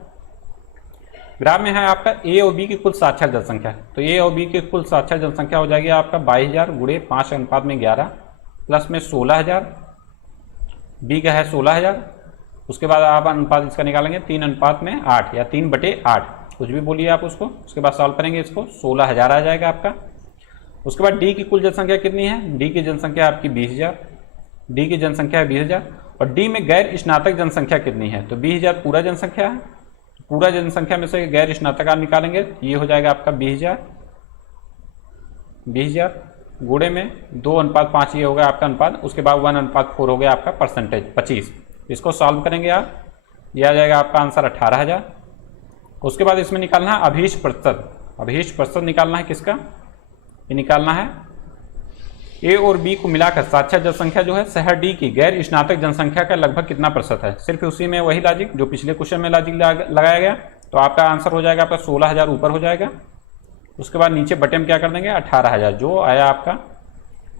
में है आपका ए और बी की कुल साक्षर जनसंख्या, तो ए और बी की कुल साक्षर जनसंख्या हो जाएगी आपका 22,000 गुणे 5:11 प्लस में 16,000, बी का है 16,000। उसके बाद आप अनुपात इसका निकालेंगे 3:8 या 3/8, कुछ भी बोलिए आप उसको। उसके बाद सॉल्व करेंगे इसको, 16,000 आ जाएगा आपका। उसके बाद डी की कुल जनसंख्या कितनी है, डी की जनसंख्या आपकी 20,000, डी की जनसंख्या है 20,000, और डी में गैर स्नातक जनसंख्या कितनी है, तो 20,000 पूरा जनसंख्या है, पूरा जनसंख्या में से गैर स्नातक आप निकालेंगे, ये हो जाएगा आपका 20,000 गुणे में 2:5 ये होगा आपका अनुपात। उसके बाद 1:4 हो गया आपका परसेंटेज 25, इसको सॉल्व करेंगे आप, ये आ जाएगा आपका आंसर 18,000। उसके बाद इसमें निकालना है अभीष्ट प्रतिशत निकालना है किसका, ये निकालना है ए और बी को मिलाकर साक्षर जनसंख्या जो है शहर डी की गैर स्नातक जनसंख्या का लगभग कितना प्रतिशत है। सिर्फ उसी में वही लॉजिक जो पिछले क्वेश्चन में लॉजिक लगाया गया, तो आपका आंसर हो जाएगा आपका 16,000 ऊपर हो जाएगा। उसके बाद नीचे बटे में क्या कर देंगे 18,000, जो आया आपका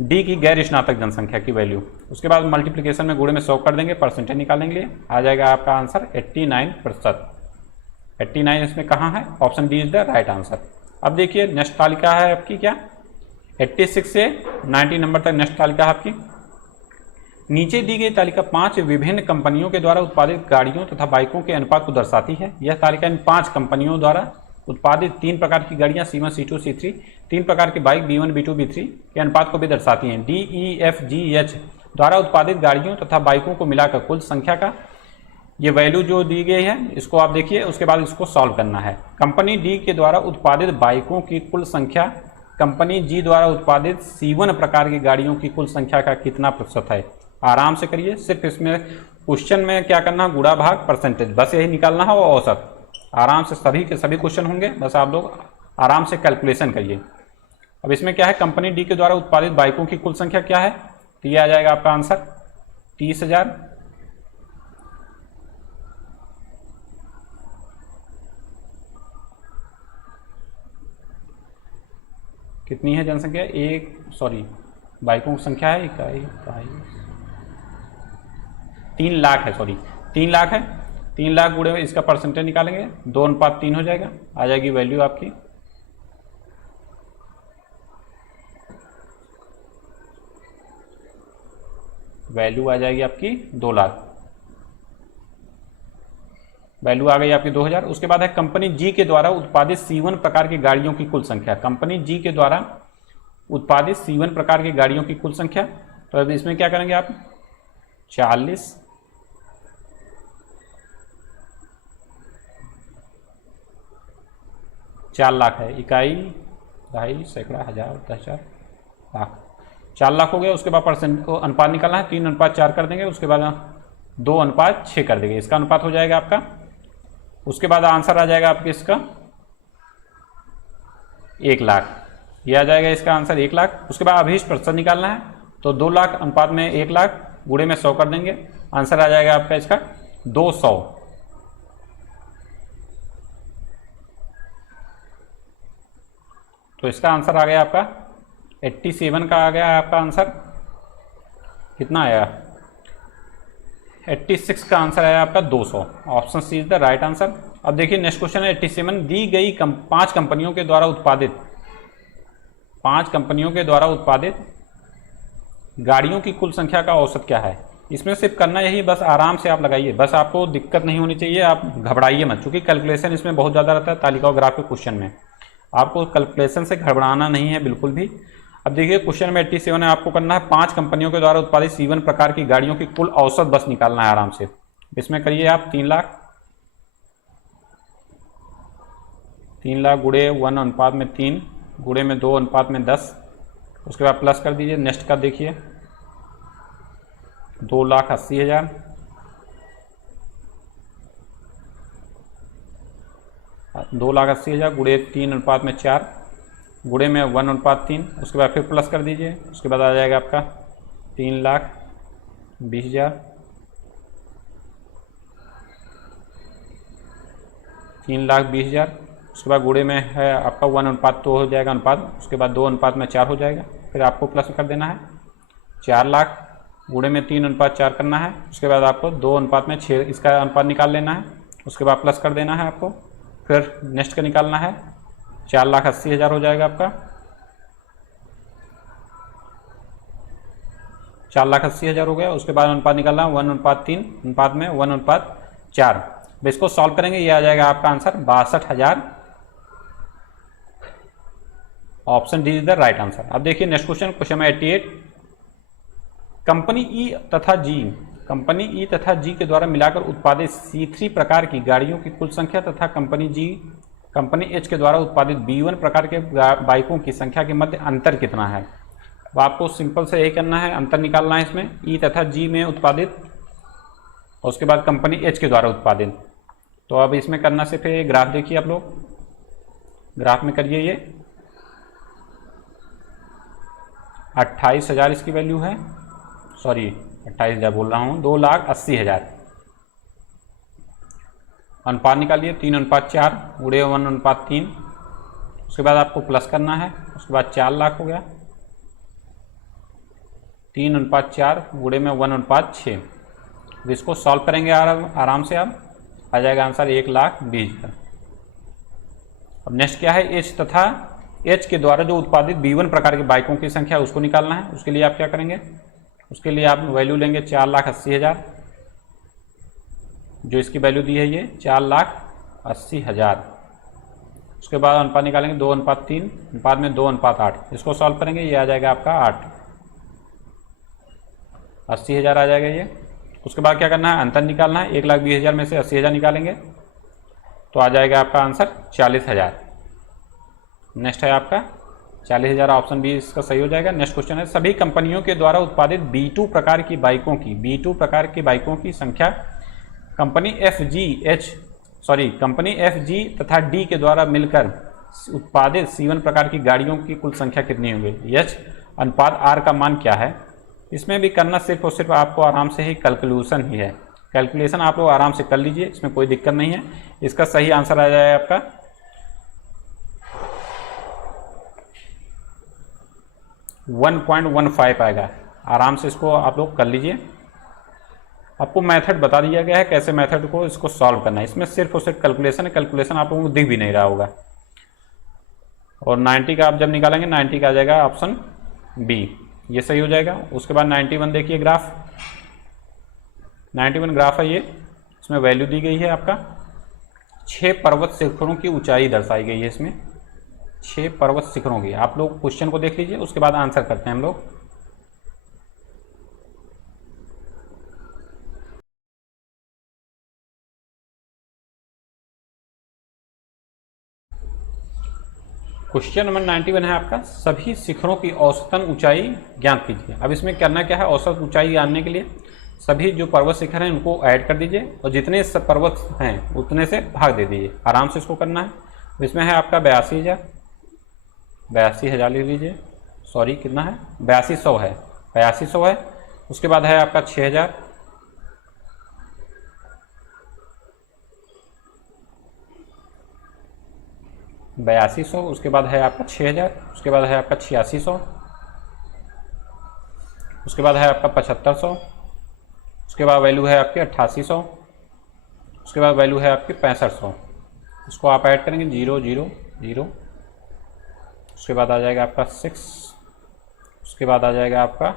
डी की गैर स्नातक जनसंख्या की वैल्यू। उसके बाद मल्टीप्लीकेशन में गुणे में 100 कर देंगे, परसेंटेज निकालने के लिए आ जाएगा आपका आंसर 89%। 89 इसमें कहाँ है, option D is the right answer. अब देखिए नेक्स्ट तालिका है आपकी क्या, 86 से 90 नंबर तक नेक्स्ट तालिका है आपकी। नीचे दी गई तालिका 5 विभिन्न कंपनियों के द्वारा उत्पादित गाड़ियों तथा बाइकों के अनुपात को दर्शाती है। यह तालिका इन 5 कंपनियों द्वारा उत्पादित 3 प्रकार की गाड़ियां C1, C2, C3, 3 प्रकार की बाइक B1, B2, B3 के अनुपात को भी दर्शाती हैं। D, E, F, G, H द्वारा उत्पादित गाड़ियों तथा बाइकों को मिलाकर कुल संख्या का ये वैल्यू जो दी गई है इसको आप देखिए, उसके बाद इसको सॉल्व करना है। कंपनी डी के द्वारा उत्पादित बाइकों की कुल संख्या कंपनी जी द्वारा उत्पादित C1 प्रकार की गाड़ियों की कुल संख्या का कितना प्रतिशत है। आराम से करिए, सिर्फ इसमें क्वेश्चन में क्या करना है, गुणा भाग परसेंटेज, बस यही निकालना है और औसत। आराम से सभी के सभी क्वेश्चन होंगे, बस आप लोग आराम से कैलकुलेशन करिए। अब इसमें क्या है, कंपनी डी के द्वारा उत्पादित बाइकों की कुल संख्या क्या है, तो ये आ जाएगा आपका आंसर 30,000। कितनी है जनसंख्या, बाइकों की संख्या है 3 लाख है, 3 लाख है। 3 लाख गुणे में इसका परसेंटेज निकालेंगे, 2:3 हो जाएगा, आ जाएगी वैल्यू आपकी। वैल्यू आ जाएगी आपकी 2 लाख, वैल्यू आ गई आपकी 2000। उसके बाद है कंपनी जी के द्वारा उत्पादित C1 प्रकार की गाड़ियों की कुल संख्या। कंपनी जी के द्वारा उत्पादित C1 प्रकार की गाड़ियों की कुल संख्या, तो अब इसमें क्या करेंगे आप, 4 लाख है, इकाई, दहाई, सैकड़ा, हजार, 10,000, लाख, 4 लाख हो गया। उसके बाद परसेंट को अनुपात निकालना है, 3:4 कर देंगे, उसके बाद 2:6 कर देंगे, इसका अनुपात हो जाएगा आपका। उसके बाद आंसर आ जाएगा आपके इसका 1 लाख, ये आ जाएगा इसका आंसर 1 लाख। उसके बाद अभीष्ट प्रतिशत निकालना है, तो 2 लाख अनुपात में 1 लाख गुणे में 100 कर देंगे, आंसर आ जाएगा आपका इसका 200। तो इसका आंसर आ गया आपका 87 का आ गया आपका आंसर। कितना आया, 86 का आंसर आया आपका 200। Option C is the right answer. अब देखिए नेक्स्ट क्वेश्चन है 87। दी गई 5 कंपनियों के द्वारा उत्पादित गाड़ियों की कुल संख्या का औसत क्या है। इसमें सिर्फ करना यही, बस आराम से आप लगाइए, बस आपको दिक्कत नहीं होनी चाहिए, आप घबराइए मत, क्योंकि कैलकुलेशन इसमें बहुत ज़्यादा रहता है तालिका और ग्राफ के क्वेश्चन में। आपको कैलकुलेशन से घबराना नहीं है बिल्कुल भी। अब देखिए क्वेश्चन में 87 है, आपको करना है 5 कंपनियों के द्वारा उत्पादित C1 प्रकार की गाड़ियों की कुल औसत बस निकालना है आराम से। इसमें करिए आप 3 लाख, 3 लाख गुणे 1:3 गुणे में 2:10, उसके बाद प्लस कर दीजिए। नेक्स्ट का देखिए 2,80,000, गुणे 3:4 गुणे में 1:3, उसके बाद फिर प्लस कर दीजिए। उसके बाद आ जाएगा आपका 3,20,000, 3,20,000। उसके बाद गुणे में है आपका 1:2 हो जाएगा अनुपात, उसके बाद 2:4 हो जाएगा, फिर आपको प्लस कर देना है। 4 लाख गुणे में 3:4 करना है, उसके बाद आपको 2:6 इसका अनुपात निकाल लेना है, उसके बाद प्लस कर देना है आपको, फिर नेक्स्ट का निकालना है। 4,80,000 हो जाएगा आपका, 4,80,000 हो गया। उसके बाद अनुपात निकालना है 1:3 अनुपात में 1:4। इसको सॉल्व करेंगे, ये आ जाएगा आपका answer 62,000। Option D is the right answer. अब देखिए नेक्स्ट क्वेश्चन, क्वेश्चन में 88। कंपनी ई तथा जी के द्वारा मिलाकर उत्पादित C3 प्रकार की गाड़ियों की कुल संख्या तथा कंपनी एच के द्वारा उत्पादित B1 प्रकार के बाइकों की संख्या के मध्य अंतर कितना है। अब आपको सिंपल से यही करना है, अंतर निकालना है इसमें, ई तथा जी में उत्पादित और उसके बाद कंपनी एच के द्वारा उत्पादित। तो अब इसमें करना सिर्फ ये ग्राफ देखिए आप लोग, ग्राफ में करिए। ये 28,000 इसकी वैल्यू है, 28,000 बोल रहा हूँ, 2,80,000। अनुपात निकालिए 3:4 गुणे 1:3, उसके बाद आपको प्लस करना है, उसके बाद 4 लाख हो गया, 3:4 गुणे में 1:6। इसको सॉल्व करेंगे आराम से, आप आ जाएगा आंसर 1,20,000। अब नेक्स्ट क्या है, एच के द्वारा जो उत्पादित B1 प्रकार की बाइकों की संख्या उसको निकालना है। उसके लिए आप क्या करेंगे, उसके लिए आप वैल्यू लेंगे 4,80,000, जो इसकी वैल्यू दी है ये 4,80,000। उसके बाद अनुपात निकालेंगे 2:3, अनुपात में 2:8। इसको सॉल्व करेंगे, ये आ जाएगा आपका 8, 80,000 आ जाएगा ये। उसके बाद क्या करना है, अंतर निकालना है। 1,20,000 में से 80,000 निकालेंगे तो आ जाएगा आपका आंसर 40,000। नेक्स्ट है आपका 40,000, ऑप्शन बी इसका सही हो जाएगा। नेक्स्ट क्वेश्चन है, सभी कंपनियों के द्वारा उत्पादित B2 प्रकार की बाइकों की संख्या कंपनी FG तथा D के द्वारा मिलकर उत्पादित C1 प्रकार की गाड़ियों की कुल संख्या कितनी होगी। H अनुपात R का मान क्या है। इसमें भी करना सिर्फ और सिर्फ आपको आराम से ही कैलकुलेशन ही है। कैलकुलेशन आप लोग आराम से कर लीजिए, इसमें कोई दिक्कत नहीं है। इसका सही आंसर आ जाएगा आपका 1.15 आएगा। आराम से इसको आप लोग कर लीजिए। आपको मेथड बता दिया गया है कैसे मेथड को इसको सॉल्व करना है। इसमें सिर्फ और सिर्फ कैलकुलेशन है, कैलकुलेशन आप लोगों को दिख भी नहीं रहा होगा। और 90 का आप जब निकालेंगे 90 का आ जाएगा ऑप्शन बी, ये सही हो जाएगा। उसके बाद 91 देखिए ग्राफ, 91 ग्राफ है ये। इसमें वैल्यू दी गई है आपका 6 पर्वत शिखरों की ऊंचाई दर्शाई गई है। इसमें 6 पर्वत शिखरों की, आप लोग क्वेश्चन को देख लीजिए, उसके बाद आंसर करते हैं हम लोग। क्वेश्चन नंबर 91 है आपका, सभी शिखरों की औसतन ऊंचाई ज्ञात कीजिए। अब इसमें करना क्या है, औसत ऊंचाई जानने के लिए सभी जो पर्वत शिखर हैं उनको ऐड कर दीजिए और जितने पर्वत हैं उतने से भाग दे दीजिए। आराम से इसको करना है। इसमें है आपका 82,000 ले लीजिए, सॉरी कितना है 8200 है, 8200 है। उसके बाद है आपका 6,000, उसके बाद है आपका 6,000, उसके बाद है आपका 8600, उसके बाद है आपका 7500, उसके बाद वैल्यू है आपकी 8800, उसके बाद वैल्यू है आपकी 6500। इसको आप ऐड करेंगे 0 0 0, उसके बाद आ जाएगा आपका 6, उसके बाद आ जाएगा आपका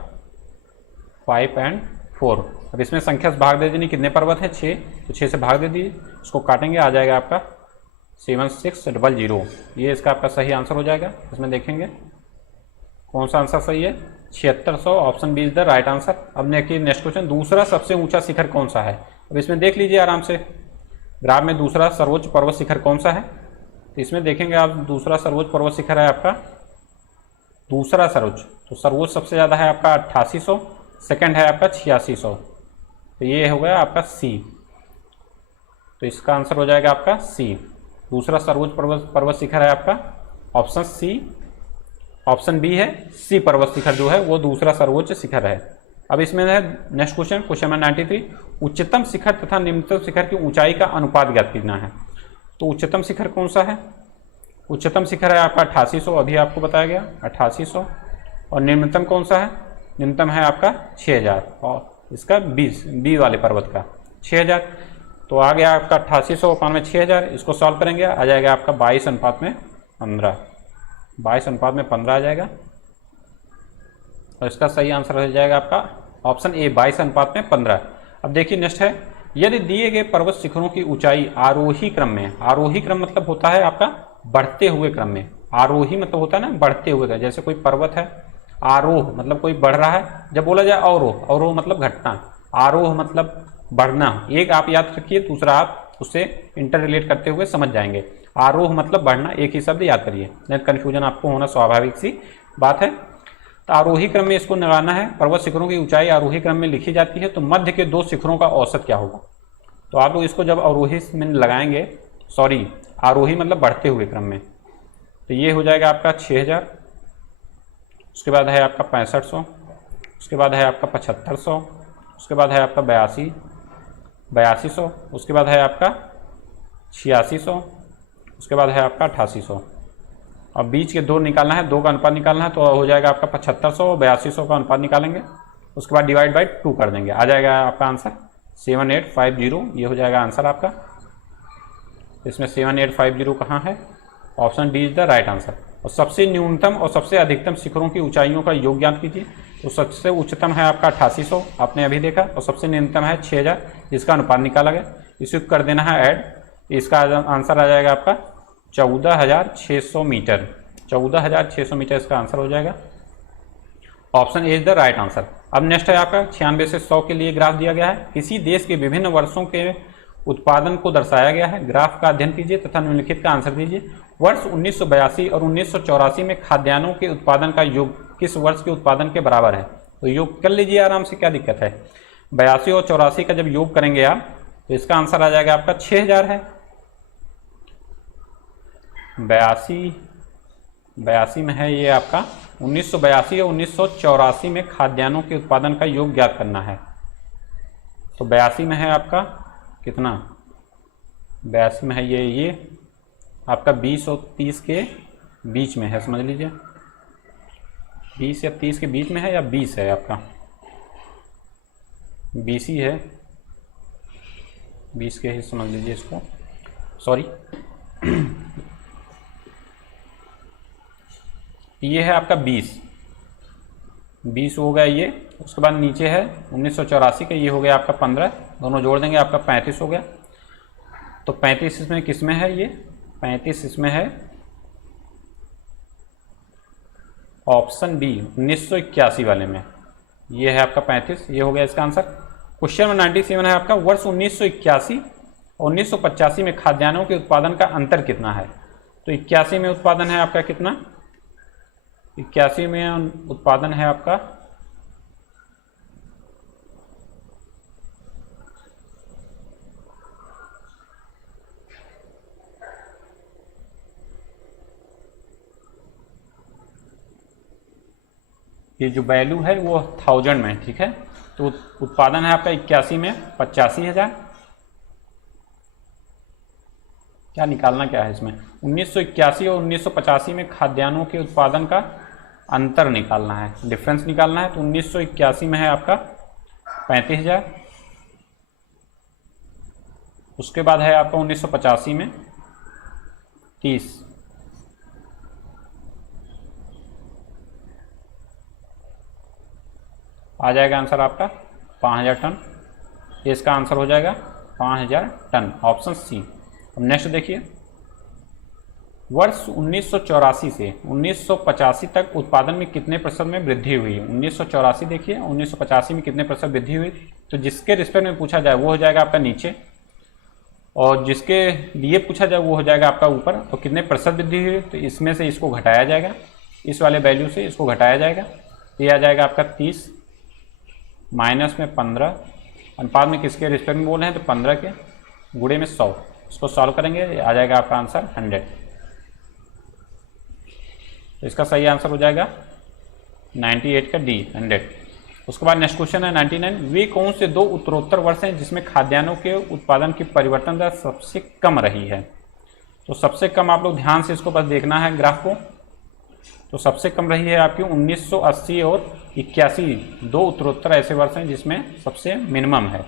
5 और 4। अब इसमें संख्या से भाग दे दीजिए, कितने पर्वत हैं 6, तो 6 से भाग दे दीजिए। इसको काटेंगे, आ जाएगा आपका 7600। ये इसका आपका सही आंसर हो जाएगा। इसमें देखेंगे कौन सा आंसर सही है, 7600, option B is the right answer. अब देखिए नेक्स्ट क्वेश्चन, दूसरा सबसे ऊंचा शिखर कौन सा है। अब इसमें देख लीजिए आराम से ग्राफ में दूसरा सर्वोच्च पर्वत शिखर कौन सा है। तो इसमें देखेंगे आप दूसरा सर्वोच्च पर्वत शिखर है आपका दूसरा सर्वोच्च, तो सर्वोच्च सबसे ज़्यादा है आपका 8800, सेकंड है आपका 8600, तो ये हो गया आपका सी। तो इसका आंसर हो जाएगा आपका सी। दूसरा सर्वोच्च पर्वत शिखर है आपका ऑप्शन सी, ऑप्शन बी है सी पर्वत शिखर जो है वो दूसरा सर्वोच्च शिखर है। अब इसमें है नेक्स्ट क्वेश्चन, क्वेश्चन नंबर 93, उच्चतम शिखर तथा निम्नतम शिखर की ऊंचाई का अनुपात ज्ञात करना है। तो उच्चतम शिखर कौन सा है, उच्चतम शिखर है आपका 8800, अभी आपको बताया गया 8800। और निम्नतम कौन सा है, निम्नतम है आपका 6000 और इसका बी वाले पर्वत का 6000। तो आ गया आपका 8800 में 6000, इसको सॉल्व करेंगे आ जाएगा आपका 22:15, 22:15 आ जाएगा। और इसका सही आंसर हो जाएगा आपका ऑप्शन ए 22:15। अब देखिए नेक्स्ट है, यदि दिए गए पर्वत शिखरों की ऊंचाई आरोही क्रम में, आरोही क्रम मतलब होता है आपका बढ़ते हुए क्रम में, आरोही मतलब होता है ना बढ़ते हुए क्रम, जैसे कोई पर्वत है आरोह मतलब कोई बढ़ रहा है, जब बोला जाए अवरोह, अवरोह मतलब घटना, आरोह मतलब बढ़ना। एक आप याद रखिए, दूसरा आप उससे इंटर रिलेट करते हुए समझ जाएंगे। आरोह मतलब बढ़ना, एक ही शब्द याद करिए, नहीं कन्फ्यूजन आपको होना स्वाभाविक सी बात है। तो आरोही क्रम में इसको लगाना है, पर्वत शिखरों की ऊंचाई आरोही क्रम में लिखी जाती है, तो मध्य के 2 शिखरों का औसत क्या होगा। तो आप लोग इसको जब अवरोही में लगाएंगे, सॉरी आरोही मतलब बढ़ते हुए क्रम में, तो ये हो जाएगा आपका 6000, उसके बाद है आपका 6500, उसके बाद है आपका 7500, उसके बाद है आपका 8200, उसके बाद है आपका 8600, उसके बाद है आपका 8800। अब बीच के 2 निकालना है, 2 का अनुपात निकालना है, तो हो जाएगा आपका 7500 और 8200 का अनुपात निकालेंगे, उसके बाद डिवाइड बाई 2 कर देंगे, आ जाएगा आपका आंसर 7850। ये हो जाएगा आंसर आपका। इसमें 7850 कहाँ है, option D is the right answer. और सबसे न्यूनतम और सबसे अधिकतम शिखरों की ऊंचाइयों का योग ज्ञात कीजिए। तो सबसे उच्चतम है आपका 8800, आपने अभी देखा, और सबसे न्यूनतम है 6000, जिसका अनुपात निकाला गया। इसे कर देना है ऐड, इसका आंसर आ जाएगा आपका 14,600 मीटर। 14,600 मीटर इसका आंसर हो जाएगा। Option A is the right answer. अब नेक्स्ट है आपका 96 से 100 के लिए ग्राफ दिया गया है। किसी देश के विभिन्न वर्षों के उत्पादन को दर्शाया गया है। ग्राफ का अध्ययन कीजिए तथा निम्नलिखित का आंसर दीजिए। वर्ष 1982 और 1984 में खाद्यान्नों के उत्पादन का योग किस वर्ष के उत्पादन के बराबर है? तो योग कर लीजिए आराम से, क्या दिक्कत है। 82 और 84 का जब योग करेंगे आप तो इसका आंसर आ जाएगा आपका 6000 है। 82 में है ये आपका 1982 और 1984 में खाद्यान्नों के उत्पादन का योग ज्ञात करना है। तो 82 में है आपका कितना? 82 में है ये आपका 20 और 30 के बीच में है, समझ लीजिए 20 या 30 के बीच में है, या 20 है आपका, 20 ही है, 20 के ही समझ लीजिए इसको, सॉरी। ये है आपका 20 हो गया ये। उसके बाद नीचे है 1984 का, ये हो गया आपका 15, दोनों जोड़ देंगे आपका 35 हो गया। तो 35 इसमें किस में है? ये 35 इसमें है ऑप्शन बी 1981 वाले में। ये है आपका 35, ये हो गया इसका आंसर। क्वेश्चन नंबर 97 है आपका वर्ष 1981 और 1985 में खाद्यान्नों के उत्पादन का अंतर कितना है? तो 81 में उत्पादन है आपका कितना? 81 में उत्पादन है आपका ये जो वैल्यू है वो 1000 में, ठीक है। तो उत्पादन है आपका 81 में 85,000। क्या निकालना क्या है इसमें? 1981 और 1985 में खाद्यान्नों के उत्पादन का अंतर निकालना है, डिफरेंस निकालना है। तो 1981 में है आपका 35,000, उसके बाद है आपका 1985 में 30, आ जाएगा आंसर आपका 5000 टन। ये इसका आंसर हो जाएगा 5000 टन, ऑप्शन सी। अब नेक्स्ट देखिए, वर्ष 1984 से 1985 तक उत्पादन में कितने प्रतिशत में वृद्धि हुई? 1984 देखिए, 1985 में कितने प्रतिशत वृद्धि हुई? तो जिसके रिस्पेक्ट में पूछा जाए वो हो जाएगा आपका नीचे, और जिसके लिए पूछा जाए वो हो जाएगा आपका ऊपर। तो कितने प्रतिशत वृद्धि हुई? तो इसमें से इसको घटाया जाएगा, इस वाले वैल्यू से इसको घटाया जाएगा। ये आ जाएगा आपका 30 माइनस में 15, अनुपात में किसके रिस्पेक्ट में बोल रहे हैं? तो 15 के, गुणे में 100। इसको सॉल्व करेंगे, आ जाएगा आपका आंसर 100। तो इसका सही आंसर हो जाएगा 98 का डी, 100। उसके बाद नेक्स्ट क्वेश्चन है 99, वे कौन से दो उत्तरोत्तर वर्ष हैं जिसमें खाद्यान्नों के उत्पादन की परिवर्तन दर सबसे कम रही है? तो सबसे कम आप लोग ध्यान से इसको बस देखना है ग्राफ को। तो सबसे कम रही है आपकी 1980 और 81, दो उत्तरोत्तर ऐसे वर्ष हैं जिसमें सबसे मिनिमम है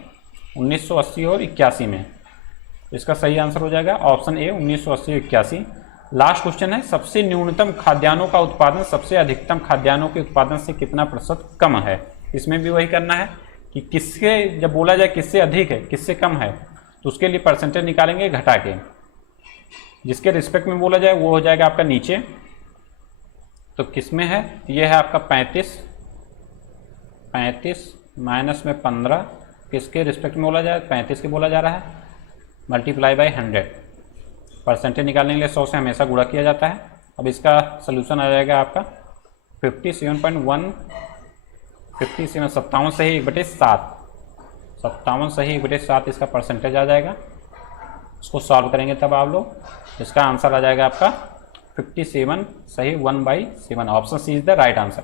1980 और 81 में। इसका सही आंसर हो जाएगा ऑप्शन ए 1980 और 81। लास्ट क्वेश्चन है, सबसे न्यूनतम खाद्यान्नों का उत्पादन सबसे अधिकतम खाद्यान्नों के उत्पादन से कितना प्रतिशत कम है? इसमें भी वही करना है कि किसके, जब बोला जाए किससे अधिक है किससे कम है, तो उसके लिए परसेंटेज निकालेंगे घटा के। जिसके रिस्पेक्ट में बोला जाए वो हो जाएगा आपका नीचे। तो किस में है? ये है आपका 35 माइनस में 15, किसके रिस्पेक्ट में बोला जाए? 35 के बोला जा रहा है, मल्टीप्लाई बाई 100। परसेंटेज निकालने के लिए 100 से हमेशा गुणा किया जाता है। अब इसका सोल्यूशन आ जाएगा आपका 57.1, 57 सही 1/7, 57 सही 1/7 इसका परसेंटेज आ जाएगा। इसको सॉल्व करेंगे तब आप लोग, इसका आंसर आ जाएगा आपका 57 सही 1/7, option C is the right answer.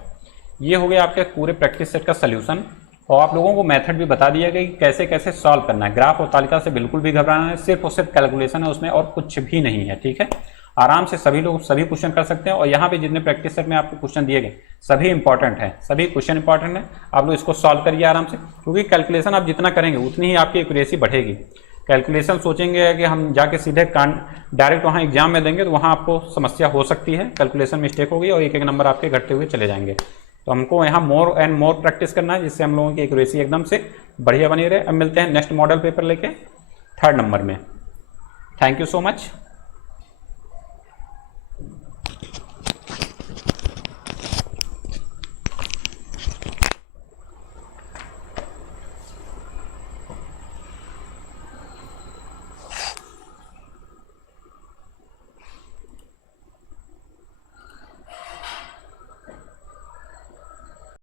ये हो गया आपके पूरे प्रैक्टिस सेट का सोल्यूशन, और आप लोगों को मेथड भी बता दिया गया कि कैसे कैसे सॉल्व करना है। ग्राफ और तालिका से बिल्कुल भी घबराना है, सिर्फ और सिर्फ कैलकुलेशन है उसमें, और कुछ भी नहीं है, ठीक है। आराम से सभी लोग सभी क्वेश्चन कर सकते हैं, और यहाँ पे जितने प्रैक्टिस सेट में आपको क्वेश्चन दिए गए सभी इंपॉर्टेंट हैं, सभी क्वेश्चन इंपॉर्टेंट है। आप लोग इसको सॉल्व करिए आराम से, क्योंकि कैलकुलेशन आप जितना करेंगे उतनी ही आपकी एक्यूरेसी बढ़ेगी। कैलकुलेशन सोचेंगे कि हम जाके सीधे डायरेक्ट वहाँ एग्जाम में देंगे तो वहाँ आपको समस्या हो सकती है, कैलकुलेशन मिस्टेक होगी और एक एक नंबर आपके घटते हुए चले जाएंगे। तो हमको यहाँ मोर एंड मोर प्रैक्टिस करना है, जिससे हम लोगों की एक्यूरेसी एकदम से बढ़िया बनी रहे। अब मिलते हैं नेक्स्ट मॉडल पेपर लेके 3rd नंबर में। Thank you so much.